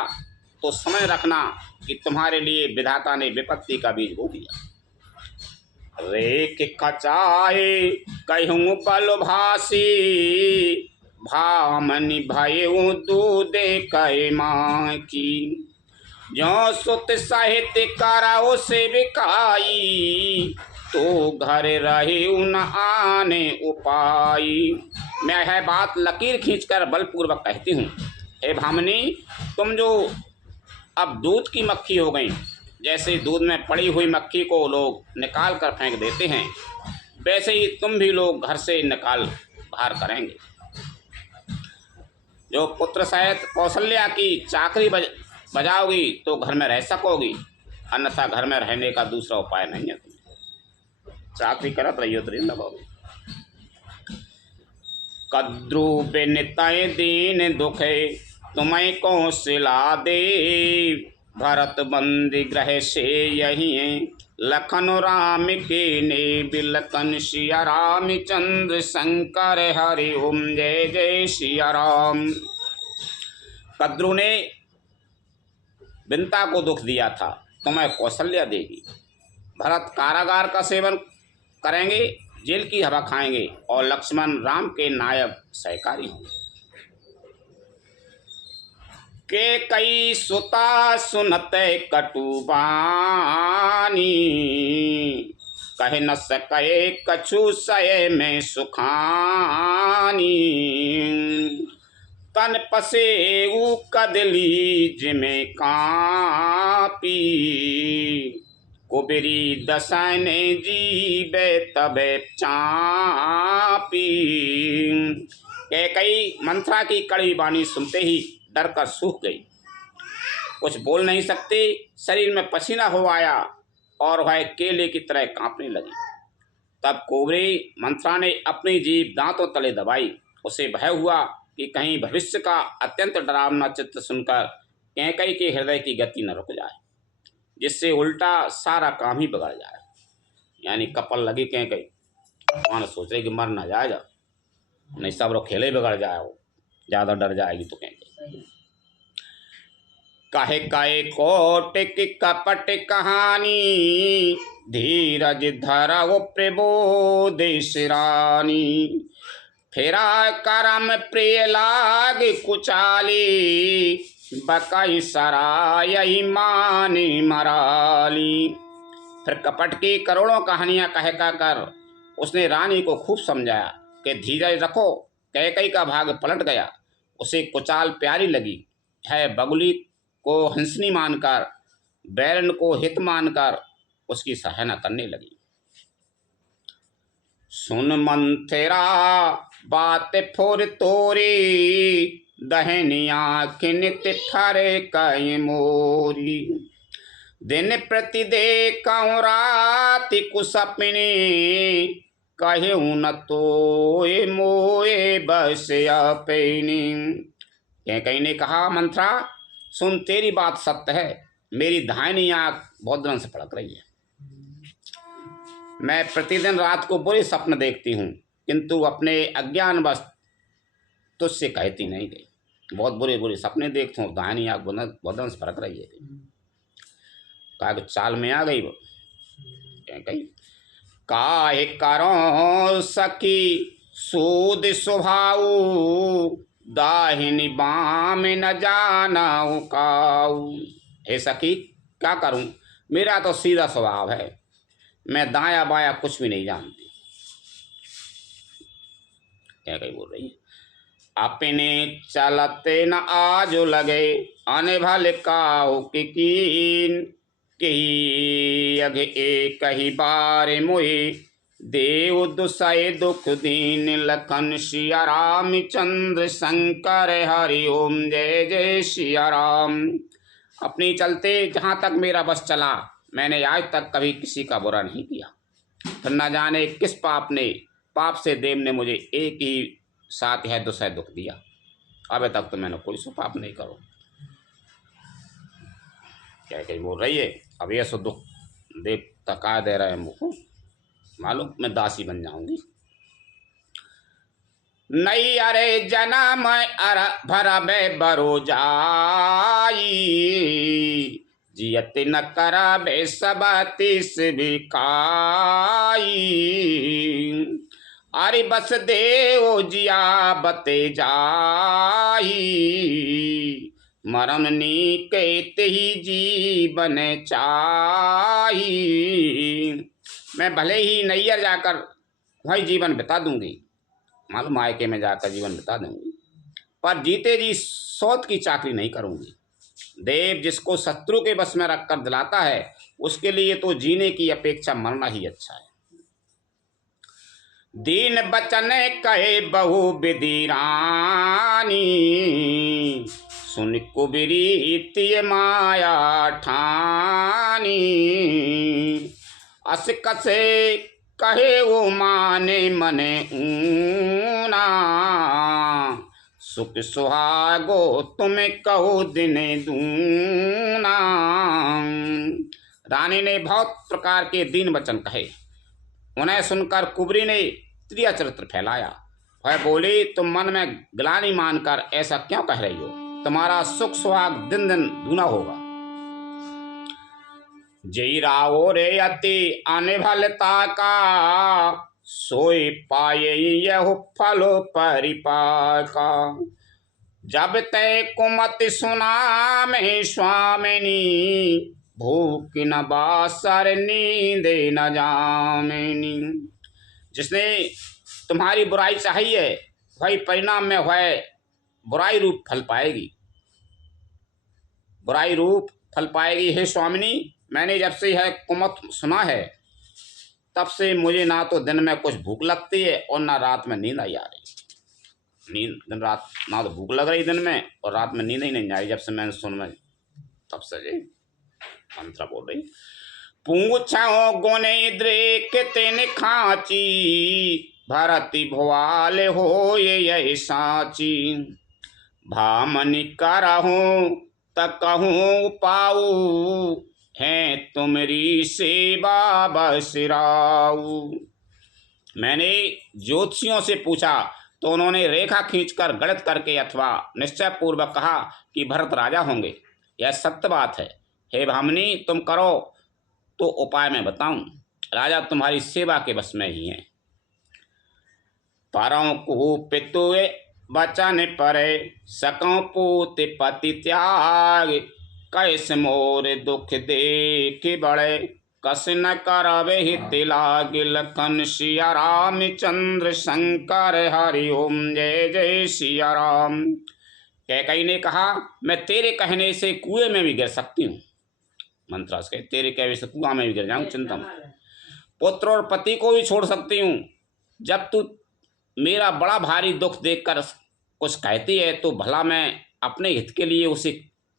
तो समझ रखना कि तुम्हारे लिए विधाता ने विपत्ति का बीज बो दिया। रेख खचाए कहूँ बल भासी, भामनि भयउ दूधे कहे माँ की। जो सुत साहित्य कराओ से बिकाई, तो घर रहे उन आने उपाई। मैं है बात लकीर खींचकर बलपूर्वक कहती हूँ। हे भामनी, तुम जो अब दूध की मक्खी हो गई, जैसे दूध में पड़ी हुई मक्खी को लोग निकाल कर फेंक देते हैं, वैसे ही तुम भी लोग घर से निकाल बाहर करेंगे। जो पुत्र सहित कौशल्या की चाकरी बजाओगी तो घर में रह सकोगी, अन्यथा घर में रहने का दूसरा उपाय नहीं है। चाकरी करत रहियो तो लगोगे। कद्रु बिनतय दीन दुखे तुम्हें कौशला दे, भरत बंदी ग्रह से यही लखन राम के ने बिलखन सिया रामचंद्र शंकर हरि ओम जय जय सिया राम। कद्रु ने बिनता को दुख दिया था, तुम्हें कौशल्या देगी। भरत कारागार का सेवन करेंगे, जेल की हवा खाएंगे, और लक्ष्मण राम के नायब सहकारी होंगे। के कई सुता सुनते कटुबानी, कह न सके कछु सय में सुखानी। तन पसेऊ कदली जिमे कापी, कुबेरी दसने जीवे तबे चापी। कई मंथरा की कड़ी बाणी सुनते ही डर कर सूख गई, कुछ बोल नहीं सकती, शरीर में पसीना हो आया और वह केले की तरह कांपने लगी। तब कुबेरी मंथरा ने अपनी जीभ दांतों तले दबाई। उसे भय हुआ कि कहीं भविष्य का अत्यंत डरावना चित्र सुनकर कैकई के हृदय की गति न रुक जाए, जिससे उल्टा सारा काम ही बिगड़ जाए। यानी कपल लगी कैकई, वहाँ सोच रहे कि मर ना जाए, नहीं सब लोग खेले बिगड़ जाए, हो ज़्यादा डर जाएगी तो कैकई। कहे कहे कोट की कपट कहानी, धीरज धरा वो प्रबोधिश रानी। फेरा करम प्रिय लाग कुचाली, बकई सराय मानी मराली। फिर कपट की करोड़ों कहानियां कह कर उसने रानी को खूब समझाया कि धीरज रखो। कैकई का भाग पलट गया, उसे कुचाल प्यारी लगी है। बगुली को हंसनी मानकर, बैरन को हित मानकर उसकी सहायता करने लगी। सुन मंथरा बात फोर तोरी, दहनिया खिनित ठरे कई मोरी। दिन प्रति देखऊँ राति कुसपनी, कहूँ न तोए मोए बस अपनी। कैकई ने कहा, मंथरा सुन, तेरी बात सत्य है, मेरी दाहिनी आँख बहुत दिनों से फड़क रही है। मैं प्रतिदिन रात को बुरे सपने देखती हूँ, किंतु अपने अज्ञानवश तुझसे कहती नहीं गई। बहुत बुरे बुरे सपने देखता हूँ, दाहिनी आँख बहुत दिनों से फड़क रही है। कहा कि चाल में आ गई वो। कहीं काहे करो सखी सूद स्वभाव, दाहिनी बाम न जाना काऊ। हे सखी, क्या करूं, मेरा तो सीधा स्वभाव है, मैं दाया बाया कुछ भी नहीं जानती। कैकेयी बोल रही है, अपने चलते न आज लगे आने भले काहू की कीन, कही अघे एक ही बार मोहे देव दुसय दुख दीन, लखन सिया राम चंद्र शंकर हरि ओम जय जय सिया राम। अपने चलते जहाँ तक मेरा बस चला मैंने आज तक कभी किसी का बुरा नहीं किया, फिर न जाने किस पाप से देव ने मुझे एक ही साथ है दुसह दुख दिया। अबे तक तो मैंने कोई सो पाप नहीं करो। क्या कहीं बोल रही है, अब ये सो दुख देव तका दे रहे हैं मुझको, मालूम मैं दासी बन जाऊंगी। नहीं अरे जन्म अर भरबे बरो जाई, जियत न करबे सब तिस बिकाई, अरे बस देव जिया बते जाई, मरण नी कहते ही जीवन चाही। मैं भले ही नैयर जाकर वही जीवन बिता दूंगी, मालूम मायके में जाकर जीवन बिता दूंगी, पर जीते जी सौत की चाकरी नहीं करूंगी। देव जिसको शत्रु के बस में रखकर दिलाता है उसके लिए तो जीने की अपेक्षा मरना ही अच्छा है। दीन बचन कहे बहु विधि रानी, सुन कुबरी माया ठानी, अस कसे कहे वो माने मने ऊना, सुख सुहागो तुम्हें कहो दिन दूना। रानी ने बहुत प्रकार के दीन वचन कहे, उन्हें सुनकर कुबरी ने प्रिय चरित्र फैलाया। वह बोली, तुम मन में ग्लानि मानकर ऐसा क्यों कह रही हो, तुम्हारा सुख सुहाग दिन दिन दूना होगा। जय रावो रे अति आने भलता का, सोई पाए यह फलो परिपाका, जब तय कुमति सुना में स्वामिनी, भूख न बासर नींद न जामिनी। जिसने तुम्हारी बुराई चाही है वही परिणाम में वह बुराई रूप फल पाएगी, बुराई रूप फल पाएगी। हे स्वामिनी, मैंने जब से यह कुमत सुना है तब से मुझे ना तो दिन में कुछ भूख लगती है और ना रात में नींद आई आ रही। नींद दिन रात ना तो भूख लग रही दिन में और रात में नींद ही नहीं आई। जब से मैंने सुना तब से जी मंत्र बोल रही। पूछो गुने द्रेक तेन खाची, भरती भुआल हो ये साची, भामनि करहूँ तकहूँ पाऊ, है तुमरी सेवा बसराऊ। मैंने ज्योतिषियों से पूछा तो उन्होंने रेखा खींचकर गणित करके अथवा निश्चय पूर्वक कहा कि भरत राजा होंगे। यह सत्य बात है। हे भामिनी, तुम करो तो उपाय मैं बताऊं। राजा तुम्हारी सेवा के बस में ही हैं। परौ कुहु पितुए बचन परे, सकौ पूत पति त्याग, कैस मोर दुख देख बड़े, कस न करवे हित लाग, लखन सिया राम चंद्र शंकर हरि ओम जय जय सिया राम। कैकेयी ने कहा, मैं तेरे कहने से कुएं में भी गिर सकती हूँ। मंत्रास कहे, तेरे कहने से कुआं में भी गिर जाऊँ, चिंता मत। पुत्र और पति को भी छोड़ सकती हूँ। जब तू मेरा बड़ा भारी दुख देखकर कुछ कहती है तो भला मैं अपने हित के लिए उसे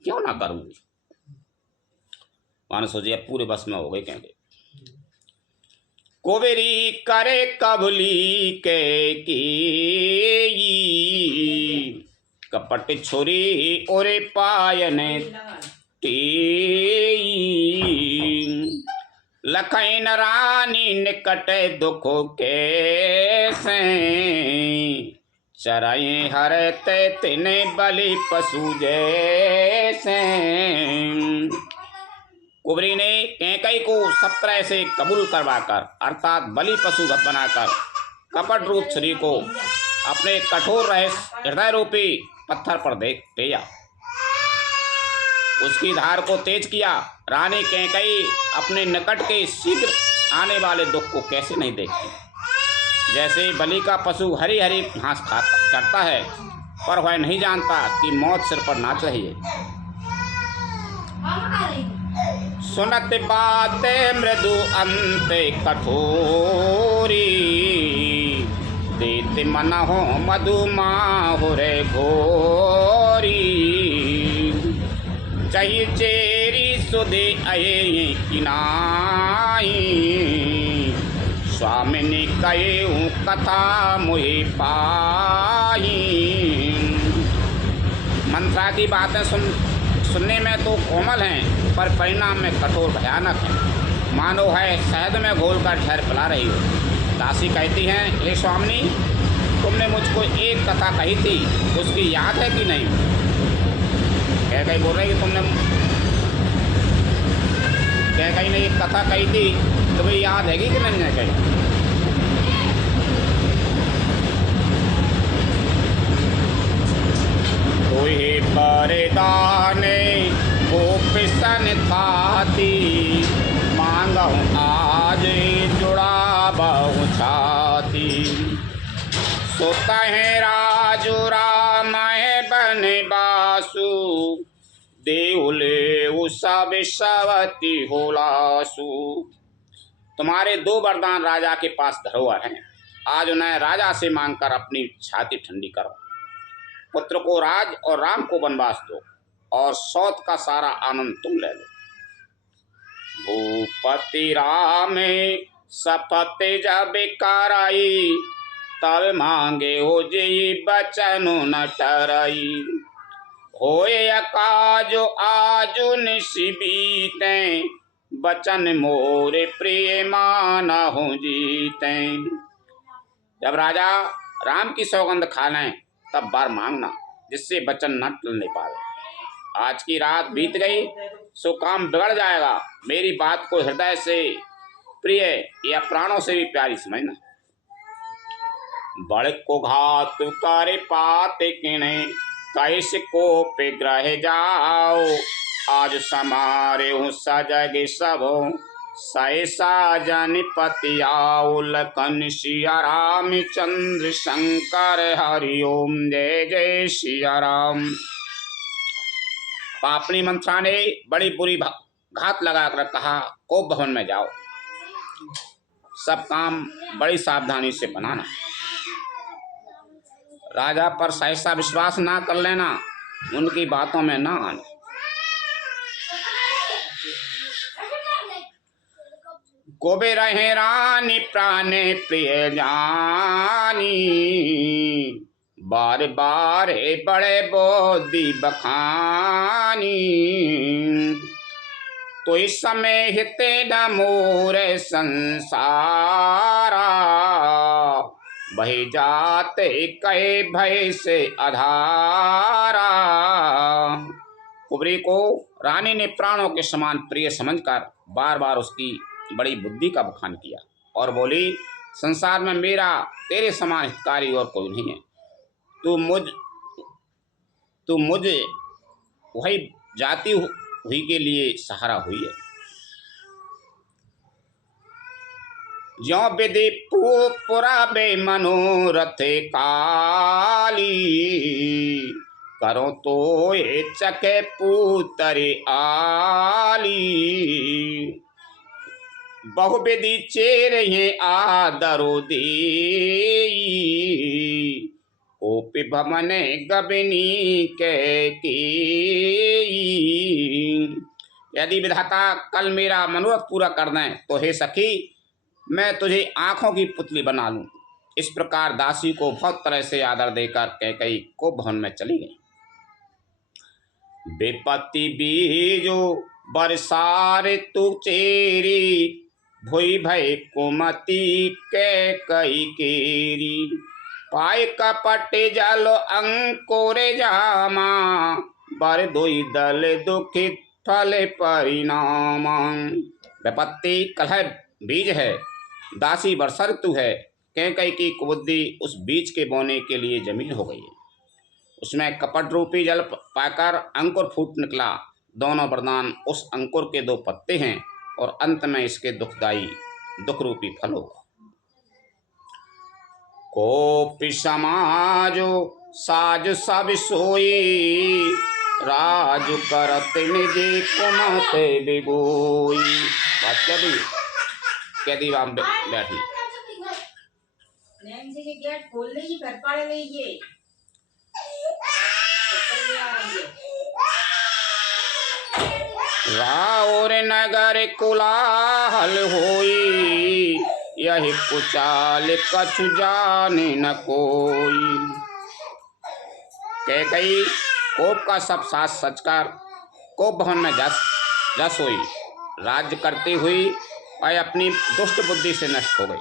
क्यों ना करूंगी। मानो सोचिए पूरे बस में हो गए। कहेंगे कुबेरी करे कबली के की, कपट छोरी ओरे पायन टी, लखन रानी निकट दुख कैसे, चराए हरते तिने बलि पशु जैसे। कुबरी ने कैकेयी को सब तरह से कबूल करवाकर अर्थात बलि पशु बनाकर कपट रूप छुरी को अपने कठोर हृदय रूपी पत्थर पर भेजा, उसकी धार को तेज किया। रानी कैकेयी अपने निकट के शीघ्र आने वाले दुख को कैसे नहीं देखती। जैसे बलि का पशु हरी हरी घास चरता है, पर वह नहीं जानता कि मौत सिर पर नाच रही है। सुनत बात मृदु अंत कठोरी, देत मन हो मधु माहुरे घोरी। चाहिए चेरी सुधे अये किनाई, स्वामिनी कहे कथा मुहे पाई। मंत्रा की बातें सुनने में तो कोमल हैं, पर परिणाम में कठोर भयानक है। मानो है शहद में घोलकर झर पिला रही हो। दासी कहती हैं, हे स्वामिनी, तुमने मुझको एक कथा कही थी, उसकी याद है कि नहीं? कैकई बोल रही कि कैकई ने एक कथा कही थी, तुम्हें याद है कि नहीं कही? कोई बरदाने गोप सन थाती, मांगहूँ आज जुड़ा बहु छाती। सोता है राजू राम है बन बासु, देउले उषा विषवती होलासु। तुम्हारे 2 वरदान राजा के पास धरोहर हैं, आज उन्हें राजा से मांगकर अपनी छाती ठंडी करो। पुत्र को राज और राम को वनवास दो, और सौत का सारा आनंद तुम ले लो। भूपति राम शपथ जब कराई, तब मांगे हो जी बचन न टराई। होए अकाजो आजो निशिबीते, बचन मोरे प्रिय माना हो जीते। जब राजा राम की सौगंध खा लें तब बार मांगना, जिससे वचन न टलने पावे। आज की रात बीत गई सो काम बिगड़ जाएगा। मेरी बात को हृदय से प्रिय या प्राणों से भी प्यारी समझना। बड़ को घात करे पाते किणे, कैसे को पे ग्रह जाओ। आज समारे हूँ सजग सबो, सहसा जनपति आओ। लखन सिया राम चंद्र शंकर हरिओम, जय जय सिया राम। पापनी मंत्रा ने बड़ी बुरी घात लगाकर कहा, कोप भवन में जाओ, सब काम बड़ी सावधानी से बनाना। राजा पर सहसा विश्वास ना कर लेना, उनकी बातों में ना आना। कोबे रहे रानी प्राणे प्रिय जानी, बार बार बड़े बोधी बखानी। तो इस समय हिते न मोरे संसारा, बही जाते कहे भय से अधारा। कुबरी को रानी ने प्राणों के समान प्रिय समझकर बार बार उसकी बड़ी बुद्धि का बखान किया और बोली, संसार में मेरा तेरे समान हितकारी और कोई नहीं है। तू मुझ वही जाती हुई के लिए सहारा हुई है। ज्यों विधि पुराबे मनोरथ काली, करो तो ये चके पुतरी आली। बहुविधि चेरे आदरो देई, ओपि भमने गबनी के की। यदि विधाता कल मेरा मनोरथ पूरा कर दें तो हे सखी, मैं तुझे आंखों की पुतली बना लूं। इस प्रकार दासी को बहुत तरह से आदर देकर कैकई को भवन में चली गई। बेपत्ति बीजो बरसार तू चेरी, भुई भय कुमति के कई केरी। पाए कपट जल अंकुर जामा, बर दुई दल दुखित फल परिणाम। विपत्ति कलह बीज है, दासी वर्षा ऋतु है। कैकई की कुबुद्धि उस बीज के बोने के लिए जमीन हो गई है। उसमें कपट रूपी जल पाकर अंकुर फूट निकला। दोनों वरदान उस अंकुर के 2 पत्ते हैं और अंत में इसके दुखदायी दुख रूपी फल होगा। कोपि समाजो साज सब सोई, राज करत निज कुमते बिगोई। बात क्या दी? क्या दी? वहां बैठी गेट खोल लीजिए, घर पाड़े लीजिए। राउर नगर कुलाहल होई, यही कुचाल कछु जाने न कोई। कैकई कोप का सब सास सचकर कोप भवन में जस हुई, राज्य करती हुई और अपनी दुष्ट बुद्धि से नष्ट हो गई।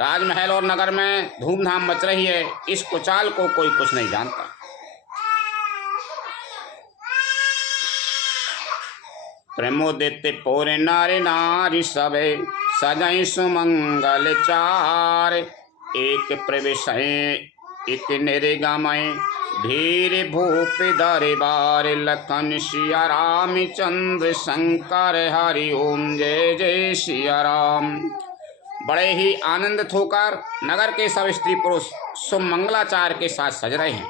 राजमहल और नगर में धूमधाम मच रही है, इस कुचाल को कोई कुछ नहीं जानता। प्रेमोदित पोरे नारे नारी सबे, सजई सुमंगल चार। एक प्रवेशय एक निरगमय, धीरे भूप दरबार। लखन सिया राम चंद्र शंकर हरि ओम, जय जय सिया राम। बड़े ही आनंदित होकर नगर के सब स्त्री पुरुष सुमंगलाचार के साथ सज रहे हैं।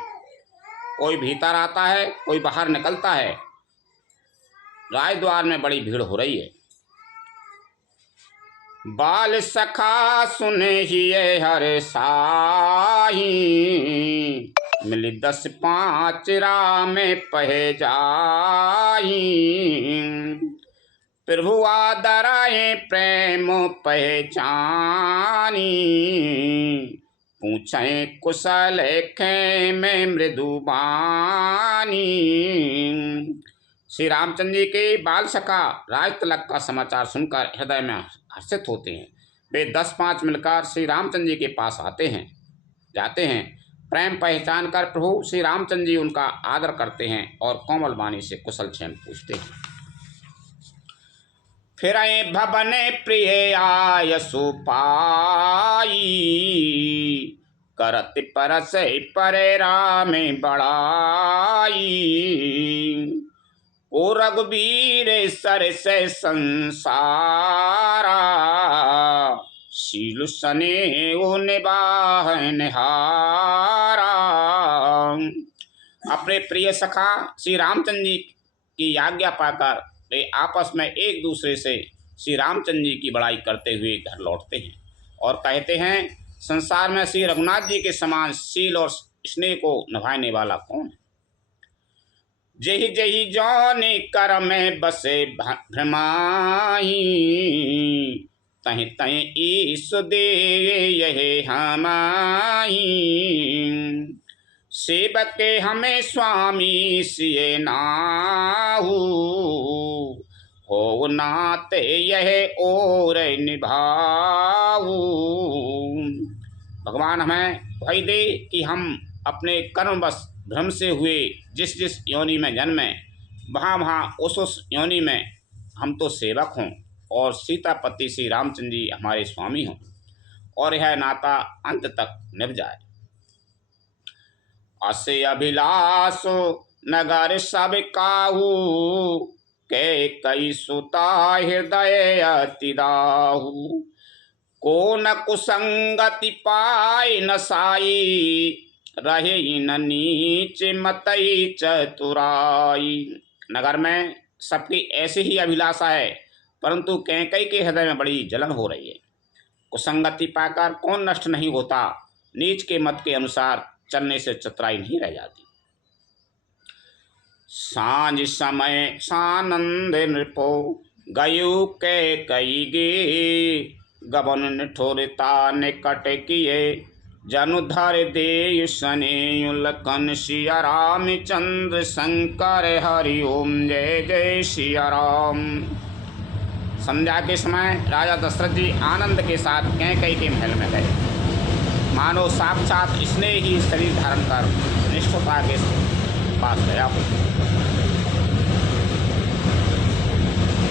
कोई भीतर आता है, कोई बाहर निकलता है। राजद्वार में बड़ी भीड़ हो रही है। बाल सखा सुने ही हर साही, मिली 10-5 राम पहे जाई। प्रभु आदराए प्रेम पहचानी, पूछे कुशल में मृदुबानी। श्री रामचंद्र जी के बाल सखा राज तिलक का समाचार सुनकर हृदय में हर्षित होते हैं। वे 10-5 मिलकर श्री रामचंद्र जी के पास आते हैं, जाते हैं। प्रेम पहचान कर प्रभु श्री रामचंद्र जी उनका आदर करते हैं और कोमल वाणी से कुशल क्षेम पूछते हैं। फिर भवन प्रिय आय सुपाई, करत परस परे राम बड़ाई। ओ रघुबीर सर से संसारा, शील सने ओ निबाह निहारा। अपने प्रिय सखा श्री रामचंद्र जी की आज्ञा पाकर वे आपस में एक दूसरे से श्री रामचंद्र जी की बड़ाई करते हुए घर लौटते हैं और कहते हैं, संसार में श्री रघुनाथ जी के समान शील और स्नेह को निभाने वाला कौन है। जही जही जौने कर में बसे भ्रमाही, तहि तहि ईश दे यहे हमाही। सेवक के हमें स्वामी सिए नाहू, हो नाते यह और निभाऊ। भगवान हमें भय दे कि हम अपने कर्म बस भ्रम से हुए जिस जिस योनि में जन्मे, वहाँ उस योनि में हम तो सेवक हों और सीतापति श्री रामचंद्र जी हमारे स्वामी हों और यह नाता अंत तक निभ जाए। असे अभिलाष नगर सब काहू, के कई सुता हृदय अति दाहू। को न कुसंगति पाए न साई, रहे न नीच मतई चतुराई। नगर में सबकी ऐसी ही अभिलाषा है, परंतु कैकई के हृदय में बड़ी जलन हो रही है। कुसंगति पाकर कौन नष्ट नहीं होता, नीच के मत के अनुसार चलने से चतुराई नहीं रह जाती। सांझ समय सानंद नृपो, गयु के कई गे। गबन निठोरता निकट किए, जनुधर देय सने। लखन सिया रामचंद्र शंकर हरि ओम, जय जय सिया राम। संध्या के समय राजा दशरथ जी आनंद के साथ कैकई के महल में गए। मानो साक्षात इसने ही शरीर धारण कर निष्ठुता के पास गया हो।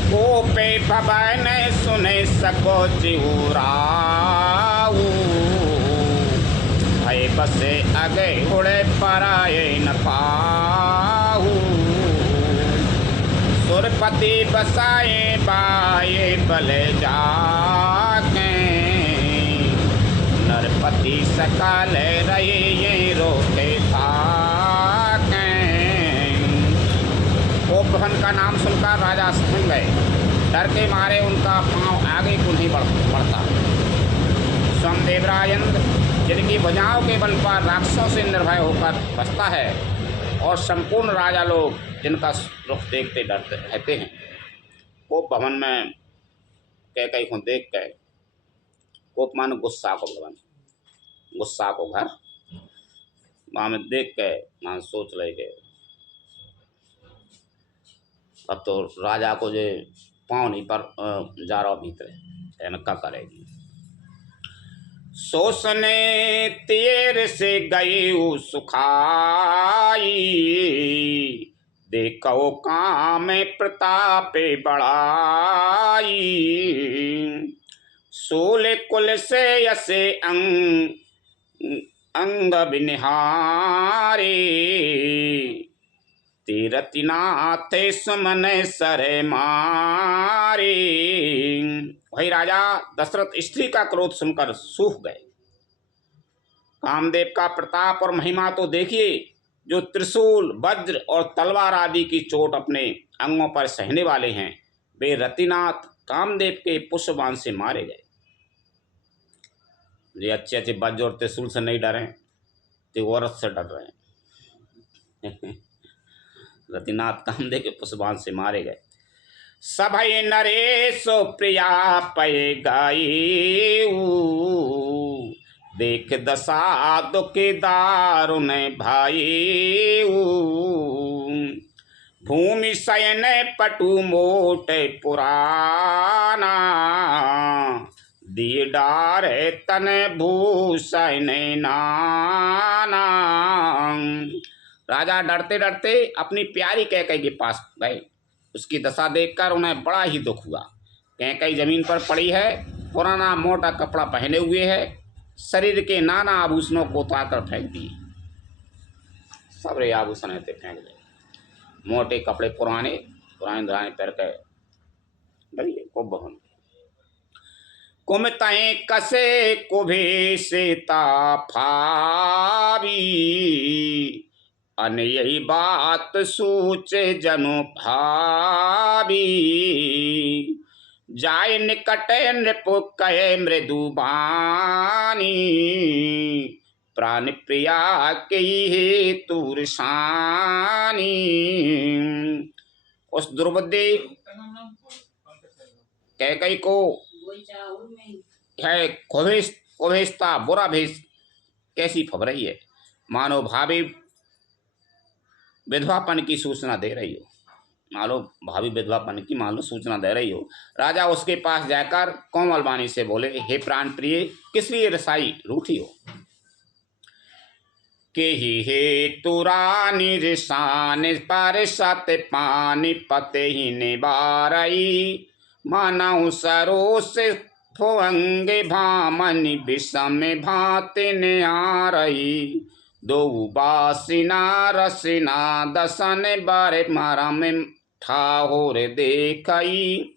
कोपे भवन सुने सको चिहुराऊ, भय बसे अगे उड़े पराये न पाहू। सुरपति बसाए बाये बले जाके, नर ही सकल रहे ये रोते थाकें। कोपभवन का नाम सुनकर राजा थम गए। डर के मारे उनका पांव आगे को नहीं बढ़ता। स्वयं देवराज इंद्र जिनकी भुजाओं के बल पर राक्षसों से निर्भय होकर बसता है और संपूर्ण राजा लोग जिनका रुख देखते डरते रहते हैं, कोप भवन में कैकई को देख के, कोप मानो गुस्सा को भवन, गुस्सा को घर, वहाँ में देख के मान सोच रहे के अब तो राजा को जो पाँव नहीं पर जा रहा भीतर इनका करेगी। सोसने तेर से गए सुखाई, देखो काम प्रताप बढ़ाई। सोले कुल से यसे अंग बिनिहारे, तीरतिनाथ सुमन सर मारे। वही राजा दशरथ स्त्री का क्रोध सुनकर सूख गए। कामदेव का प्रताप और महिमा तो देखिए, जो त्रिशूल वज्र और तलवार आदि की चोट अपने अंगों पर सहने वाले हैं, वे रतिनाथ कामदेव के पुष्पबाण से मारे गए। ये अच्छे अच्छे वज्र और त्रिशूल से नहीं डरे, तो औरत से डर रहे हैं। रतिनाथ कामदेव के पुष्पबाण से मारे गए। सभई नरेश प्रिया पय गाई, देख दशा दुख दारुण भाई। भूमि शयन पटु मोट पुराना, दिए डार तन भूषण नाना। राजा डरते डरते अपनी प्यारी कैकई के पास गए। उसकी दशा देखकर उन्हें बड़ा ही दुख हुआ। कैकई जमीन पर पड़ी है, पुराना मोटा कपड़ा पहने हुए है, शरीर के नाना आभूषणों को उतारकर फेंक दिए। सबरे आभूषण ऐसे फेंक दिए, मोटे कपड़े पुराने पुराने पैर के डरिए को बहन। कुमतएं कसे कुभे से फावी, अन यही बात सोचे जनु भावी। जाय निकट नृप कहे मृदुबानी, प्राण प्रिया के ही तुरसानी। उस दुर्बुद्धि कैकई को है कुभेस्ता बुरा भेष कैसी फब रही है, मानो भाभी विधवापन की सूचना दे रही हो, मानो भाभी विधवापन की मानो सूचना दे रही हो। राजा उसके पास जाकर कोमल वाणी से बोले, हे प्राण प्रिय, किस लिए रसाई रूठी हो? के ही हे तुरानी रिसान पर सत पानी पते ही निबारई, मानव सरोस फुअंगे भामनि विषम भाते ने आ रही। दो बासिना रसिना दसन बारे मारा में ठाहोर देखई,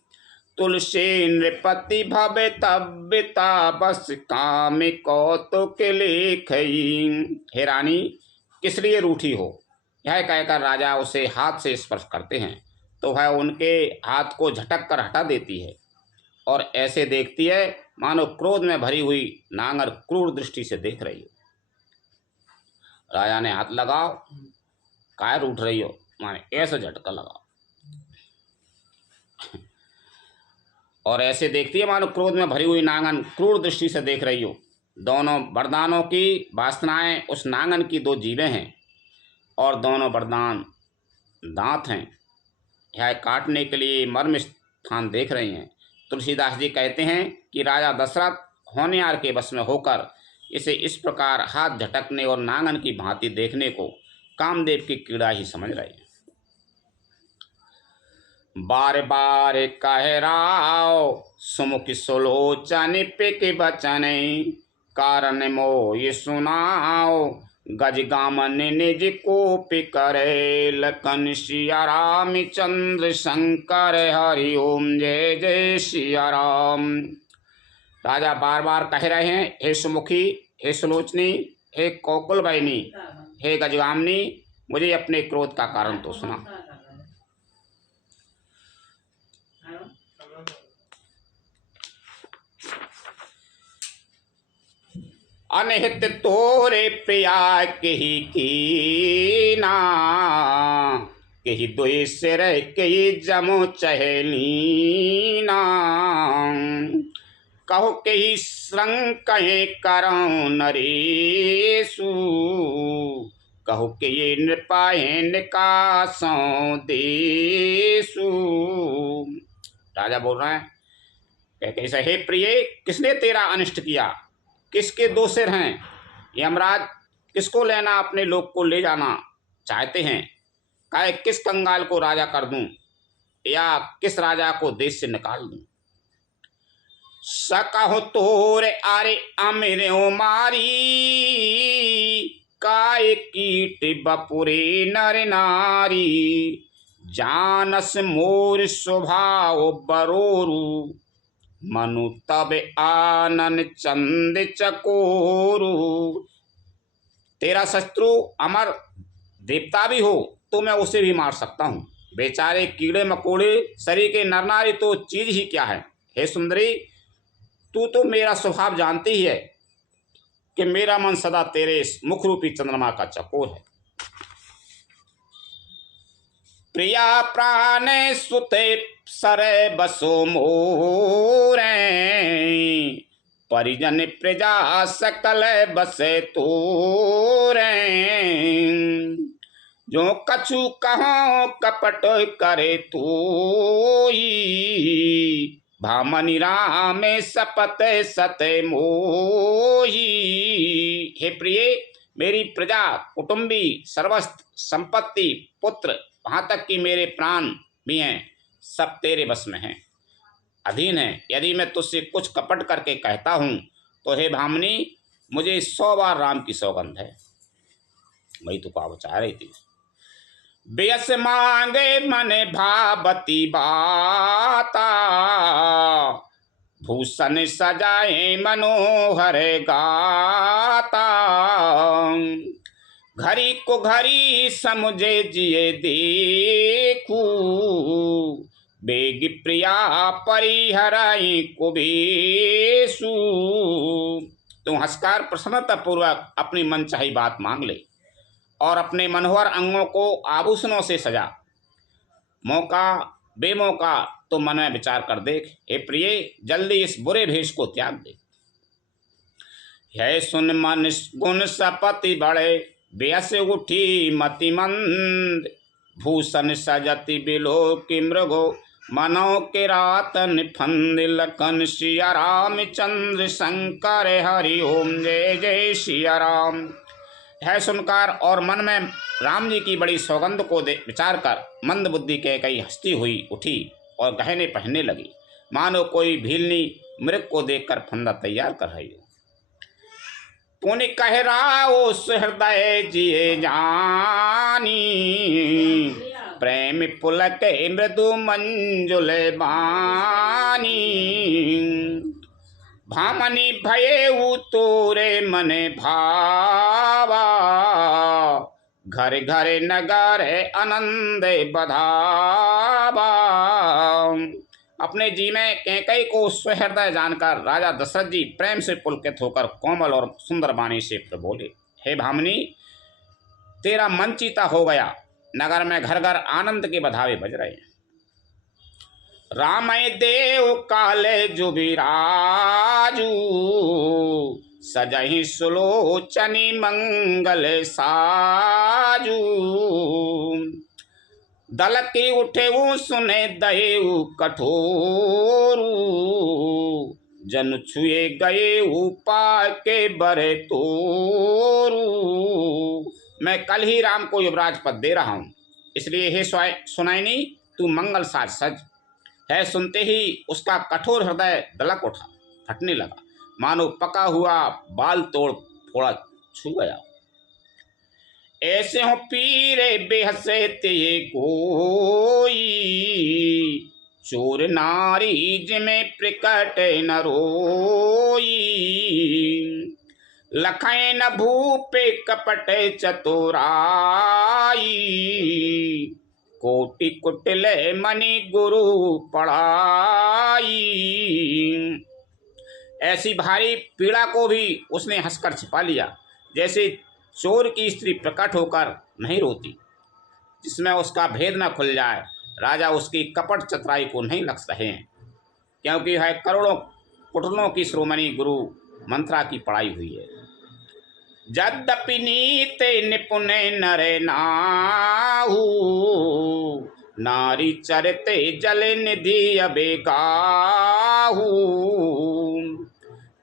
तुलसी नृपति भवे तब्यता बस काम कौतुक लेखई। हे रानी, किस लिए रूठी हो? यह कहकर राजा उसे हाथ से स्पर्श करते हैं तो वह उनके हाथ को झटक कर हटा देती है और ऐसे देखती है मानो क्रोध में भरी हुई नांगर क्रूर दृष्टि से देख रही हो। राजा ने हाथ लगाओ, काय रूठ रही हो, माने ऐसे झटका लगाओ। और ऐसे देखती है मानो क्रोध में भरी हुई नांगन क्रूर दृष्टि से देख रही हो। दोनों वरदानों की वासनाएं उस नांगन की दो जीवें हैं और दोनों वरदान दांत हैं। यह काटने के लिए मर्म स्थान देख रही हैं। तुलसीदास जी कहते हैं कि राजा दशरथ होनियार के बस में होकर इसे इस प्रकार हाथ झटकने और नांगन की भांति देखने को कामदेव की कीड़ा ही समझ रहे हैं। बार बार कह राव सुमुख सुलोचन पिक बचन, कारण मोह सुनाओ गज गामन निज कोप करे। लखन सिया रामचंद्र शंकर हरि ओम जय जय सिया राम। राजा बार बार कह रहे हैं, हे सुमुखी, हे सुलोचनी, हे कोकुलवाहिनी, हे गजगामिनी, मुझे अपने क्रोध का कारण तो सुना। अनहित तोरे प्रिया कही कीना, कही दुई सिर कही जमो चहलीना, कहो कही श्रृंग कहे करौ नरेशु, कहो कि ये नृपाहे निकासों देशु। राजा बोल रहे हैं, कैसे हे प्रिय, किसने तेरा अनिष्ट किया, किसके दो सिर हैं, यमराज किसको लेना अपने लोक को ले जाना चाहते हैं, कहे किस कंगाल को राजा कर दूं या किस राजा को देश से निकाल दूं। सकहो तोरे आरे अमेरे मारी, काय कीट बपुरे नर नारी, जानस मोर स्वभाव बरोरु, मनु तब आनन चंद चकोरु। तेरा शत्रु अमर देवता भी हो तो मैं उसे भी मार सकता हूँ, बेचारे कीड़े मकोड़े शरीर के नर नारी तो चीज ही क्या है। हे सुंदरी, तू तो मेरा स्वभाव जानती ही है कि मेरा मन सदा तेरे मुख रूपी चंद्रमा का चकोर है। प्रिया प्राण सुते सरे बसो मोरे, परिजन प्रजा सकल बसे तोरे, जो कछु कहो कपट करे तोई, भामनी राम सपत सत मोही। हे प्रिय, मेरी प्रजा कुटुंबी सर्वस्व संपत्ति पुत्र वहां तक कि मेरे प्राण भी हैं, सब तेरे बस में हैं, अधीन है। यदि मैं तुझसे कुछ कपट करके कहता हूं तो हे भामनी, मुझे 100 बार राम की सौगंध है। वही तो पाव चाह रही थी। बेस मांगे मन भावती बाता, भूषण सजाए मनोहर गाता, घड़ी को घड़ी समुझे जिए देखू, बेग प्रिया परिहराई कुबेशु। तू हंसकार प्रसन्नता पूर्वक अपनी मनचाही बात मांग ले और अपने मनोहर अंगों को आभूषणों से सजा। मौका बेमौका तो मन में विचार कर देख। हे प्रिय, जल्दी इस बुरे भेष को त्याग दे। है सुन मन गुण सपति बड़े, बेस उठी मति मंद, भूषण सजति बिलो की मृगो, मनो के रातन फंद, लखन सिया राम चंद्र शंकर हरि ओम, जय जय सिया राम। है सुनकर और मन में राम जी की बड़ी सौगंध को विचार कर मंद बुद्धि के कई हंसती हुई उठी और गहने पहनने लगी, मानो कोई भीलनी मृग को देखकर फंदा तैयार कर रही हो। पुनि कह राओ सुहृदय जिए जानी, प्रेम पुलक मृदु मंजुल बानी, भामनी भये तोरे मने भावा, घर घर नगर आनंद बधावा। अपने जी में कैकई को सुहृदय जानकर राजा दशरथ जी प्रेम से पुलकित होकर कोमल और सुंदर वाणी से बोले, हे भामनी, तेरा मन चीता हो गया, नगर में घर घर आनंद के बधावे बज रहे हैं। रामय देव काले जुबिराजू, सजहि सुलोचनी मंगल साजू, दल के उठे वो सुने दयेऊ कठोरू, जन छुए गए उपा के बरे तोरू। मैं कल ही राम को युवराज पद दे रहा हूँ, इसलिए हे सुनैनी, तू मंगल साज सज। है सुनते ही उसका कठोर हृदय दलक उठा, फटने लगा, मानो पका हुआ बाल तोड़ फोड़ा छू गया। ऐसे हो पीरे बेहसे ते कोई, चोर नारी जिमें प्रकट न रोई, लखै न भूपे कपट चतुराई, कोटि कुटिल मणि गुरु पढ़ाई। ऐसी भारी पीड़ा को भी उसने हंसकर छिपा लिया, जैसे चोर की स्त्री प्रकट होकर नहीं रोती, जिसमें उसका भेद न खुल जाए। राजा उसकी कपट चतुराई को नहीं लग रहे हैं, क्योंकि वह करोड़ों कुटुलों की श्रोमणी गुरु मंत्रा की पढ़ाई हुई है। यद्यपि नीते निपुण नर नाहु, नारी चरते जल निधि अबे गाहू।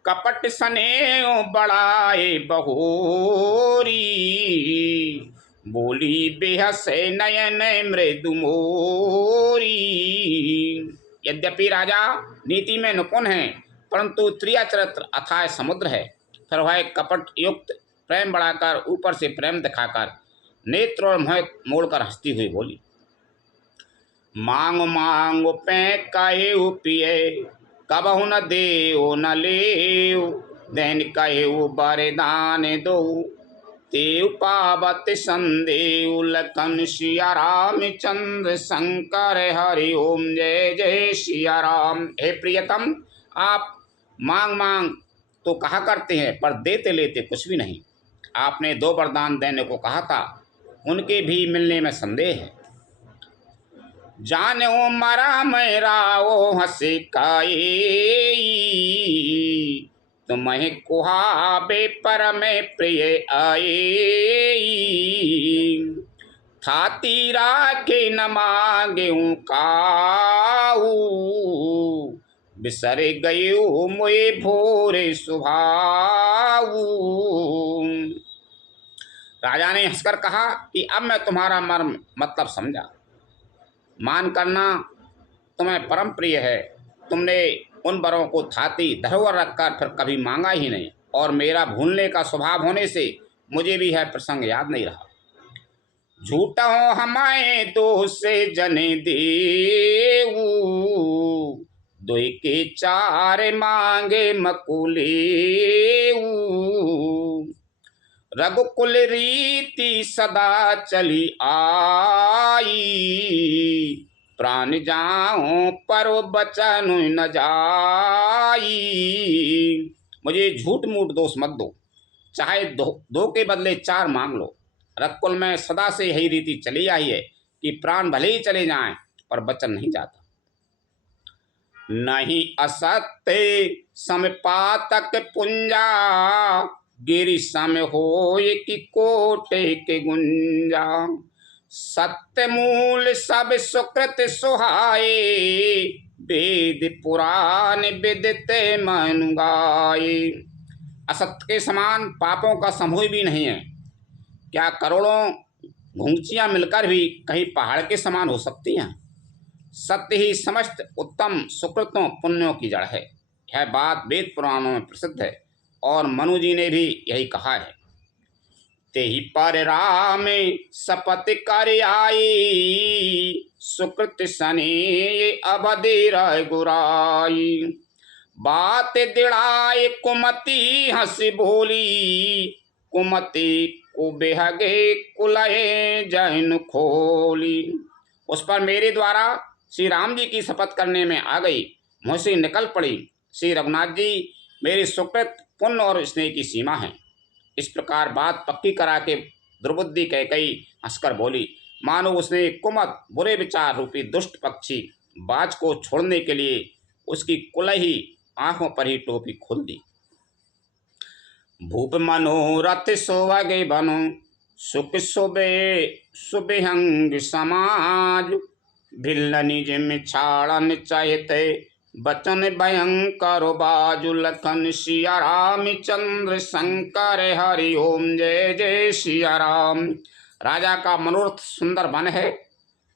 कपट स्नेह बढ़ाए बहोरी, बोली बेहस नयन मृदु मोरी। यद्यपि राजा नीति में निपुण है, परंतु त्रिया चरित्र अथाह समुद्र है। फिर वह कपट युक्त प्रेम बढ़ाकर, ऊपर से प्रेम दिखाकर, नेत्र और मुँह मोड़कर हंसती हुई बोली, मांग मांग पे कहे पिए, कबहु न देओ न लेओ, दैन कहे बरदान दो, तेव पावत संदेव। लखन सिया रामचंद्र शंकर हरि ओम जय जय सिया राम। हे प्रियतम, आप मांग मांग तो कहा करते हैं, पर देते लेते कुछ भी नहीं। आपने 2 वरदान देने को कहा था, उनके भी मिलने में संदेह है। जानो मरा मेरा ओ हंसे काई, तुम्हें कुहाबे पर में प्रिय आए। थाती राखे न मांगे काऊ, बिसर गये मोए भोरे सुभाऊ। राजा ने हंसकर कहा कि अब मैं तुम्हारा मर्म मतलब समझा। मान करना तुम्हें परम प्रिय है। तुमने उन वरों को थाती धरोहर रखकर फिर कभी मांगा ही नहीं, और मेरा भूलने का स्वभाव होने से मुझे भी यह प्रसंग याद नहीं रहा। झूठा हो हमारे दोष से जने देऊ, दोई के 4 मांगे मकुलेऊ। रघुकुल रीति सदा चली आई, प्राण जाऊं पर बचन न जाई। मुझे झूठ मूठ दोष मत दो, चाहे 2 के बदले 4 मांग लो। रघुकुल में सदा से यही रीति चली आई है कि प्राण भले ही चले जाएं, पर बचन नहीं जाता। नहीं असत्य समपातक पुंजा, गिरि सम होय कि कोटे के गुंजा। सत्य मूल सब सुकृत सुहाए, वेद पुराण विदिते मनु गाए। असत्य के समान पापों का समूह भी नहीं है। क्या करोड़ों घुंचियाँ मिलकर भी कहीं पहाड़ के समान हो सकती हैं? सत्य ही समस्त उत्तम सुकृतों पुण्यों की जड़ है। यह बात वेद पुराणों में प्रसिद्ध है, और मनु जी ने भी यही कहा है। तेहि पर राम शपथ कर आई, सुकृत सने अवधि रह गुराई। बात दिड़ाए कुमति हंसी बोली, कुमति को बेहगे कुलहे जैन खोली। उस पर मेरे द्वारा श्री राम जी की शपथ करने में आ गई, मुँह से निकल पड़ी। श्री रघुनाथ जी मेरी सुकृत पुण्य और स्नेह की सीमा है। इस प्रकार बात पक्की करा के दुर्बुद्धि कैकई हंसकर बोली, मानो उसने कुमत बुरे विचार रूपी दुष्ट पक्षी बाज को छोड़ने के लिए उसकी कुलही आंखों पर ही टोपी खोल दी। भूप मनोरथ सोवगे बनो, सुख सुबे सुबेहंग समाज। भिल्ल निज में छाड़न चाहते, बचन भयंकर बाजु। लखन सिया रामचंद्र शंकर हरि ओम जय जय सिया राम। राजा का मनोरथ सुंदर वन है,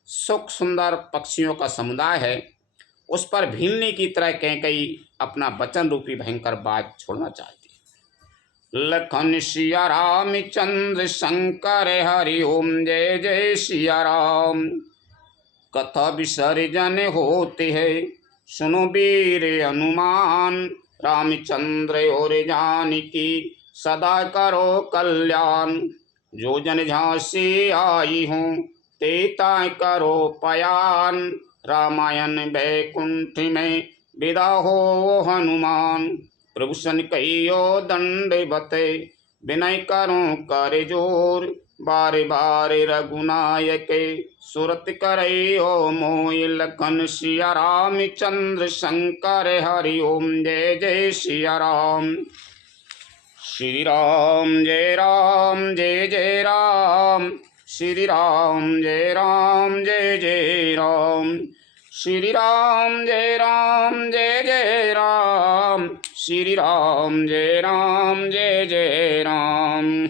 सुख सुंदर पक्षियों का समुदाय है। उस पर भीलनी की तरह कैकई अपना बचन रूपी भयंकर बाज छोड़ना चाहती। लखन सिया रामचंद्र शंकर हरि ओम जय जय सिया राम। कथा विसर्जन होते है, सुनो वीर अनुमान। रामचंद्र और जानकी सदा करो कल्याण। जो जन झांसी आई हूँ तेता करो पयान। रामायण बैकुंठ में विदा हो हनुमान। प्रभु सन कहियो दंडवत विनय करूं कर जोर। बारे बारे रघुनायक सुरत करयो मोहि। लखन सिया राम चंद्र शंकर हरि ओम। जय जय सिया राम। श्री राम जय राम जय जय राम। श्री राम जय राम जय जय राम। श्री राम जय राम जय जय राम। श्री राम जय राम जय जय राम।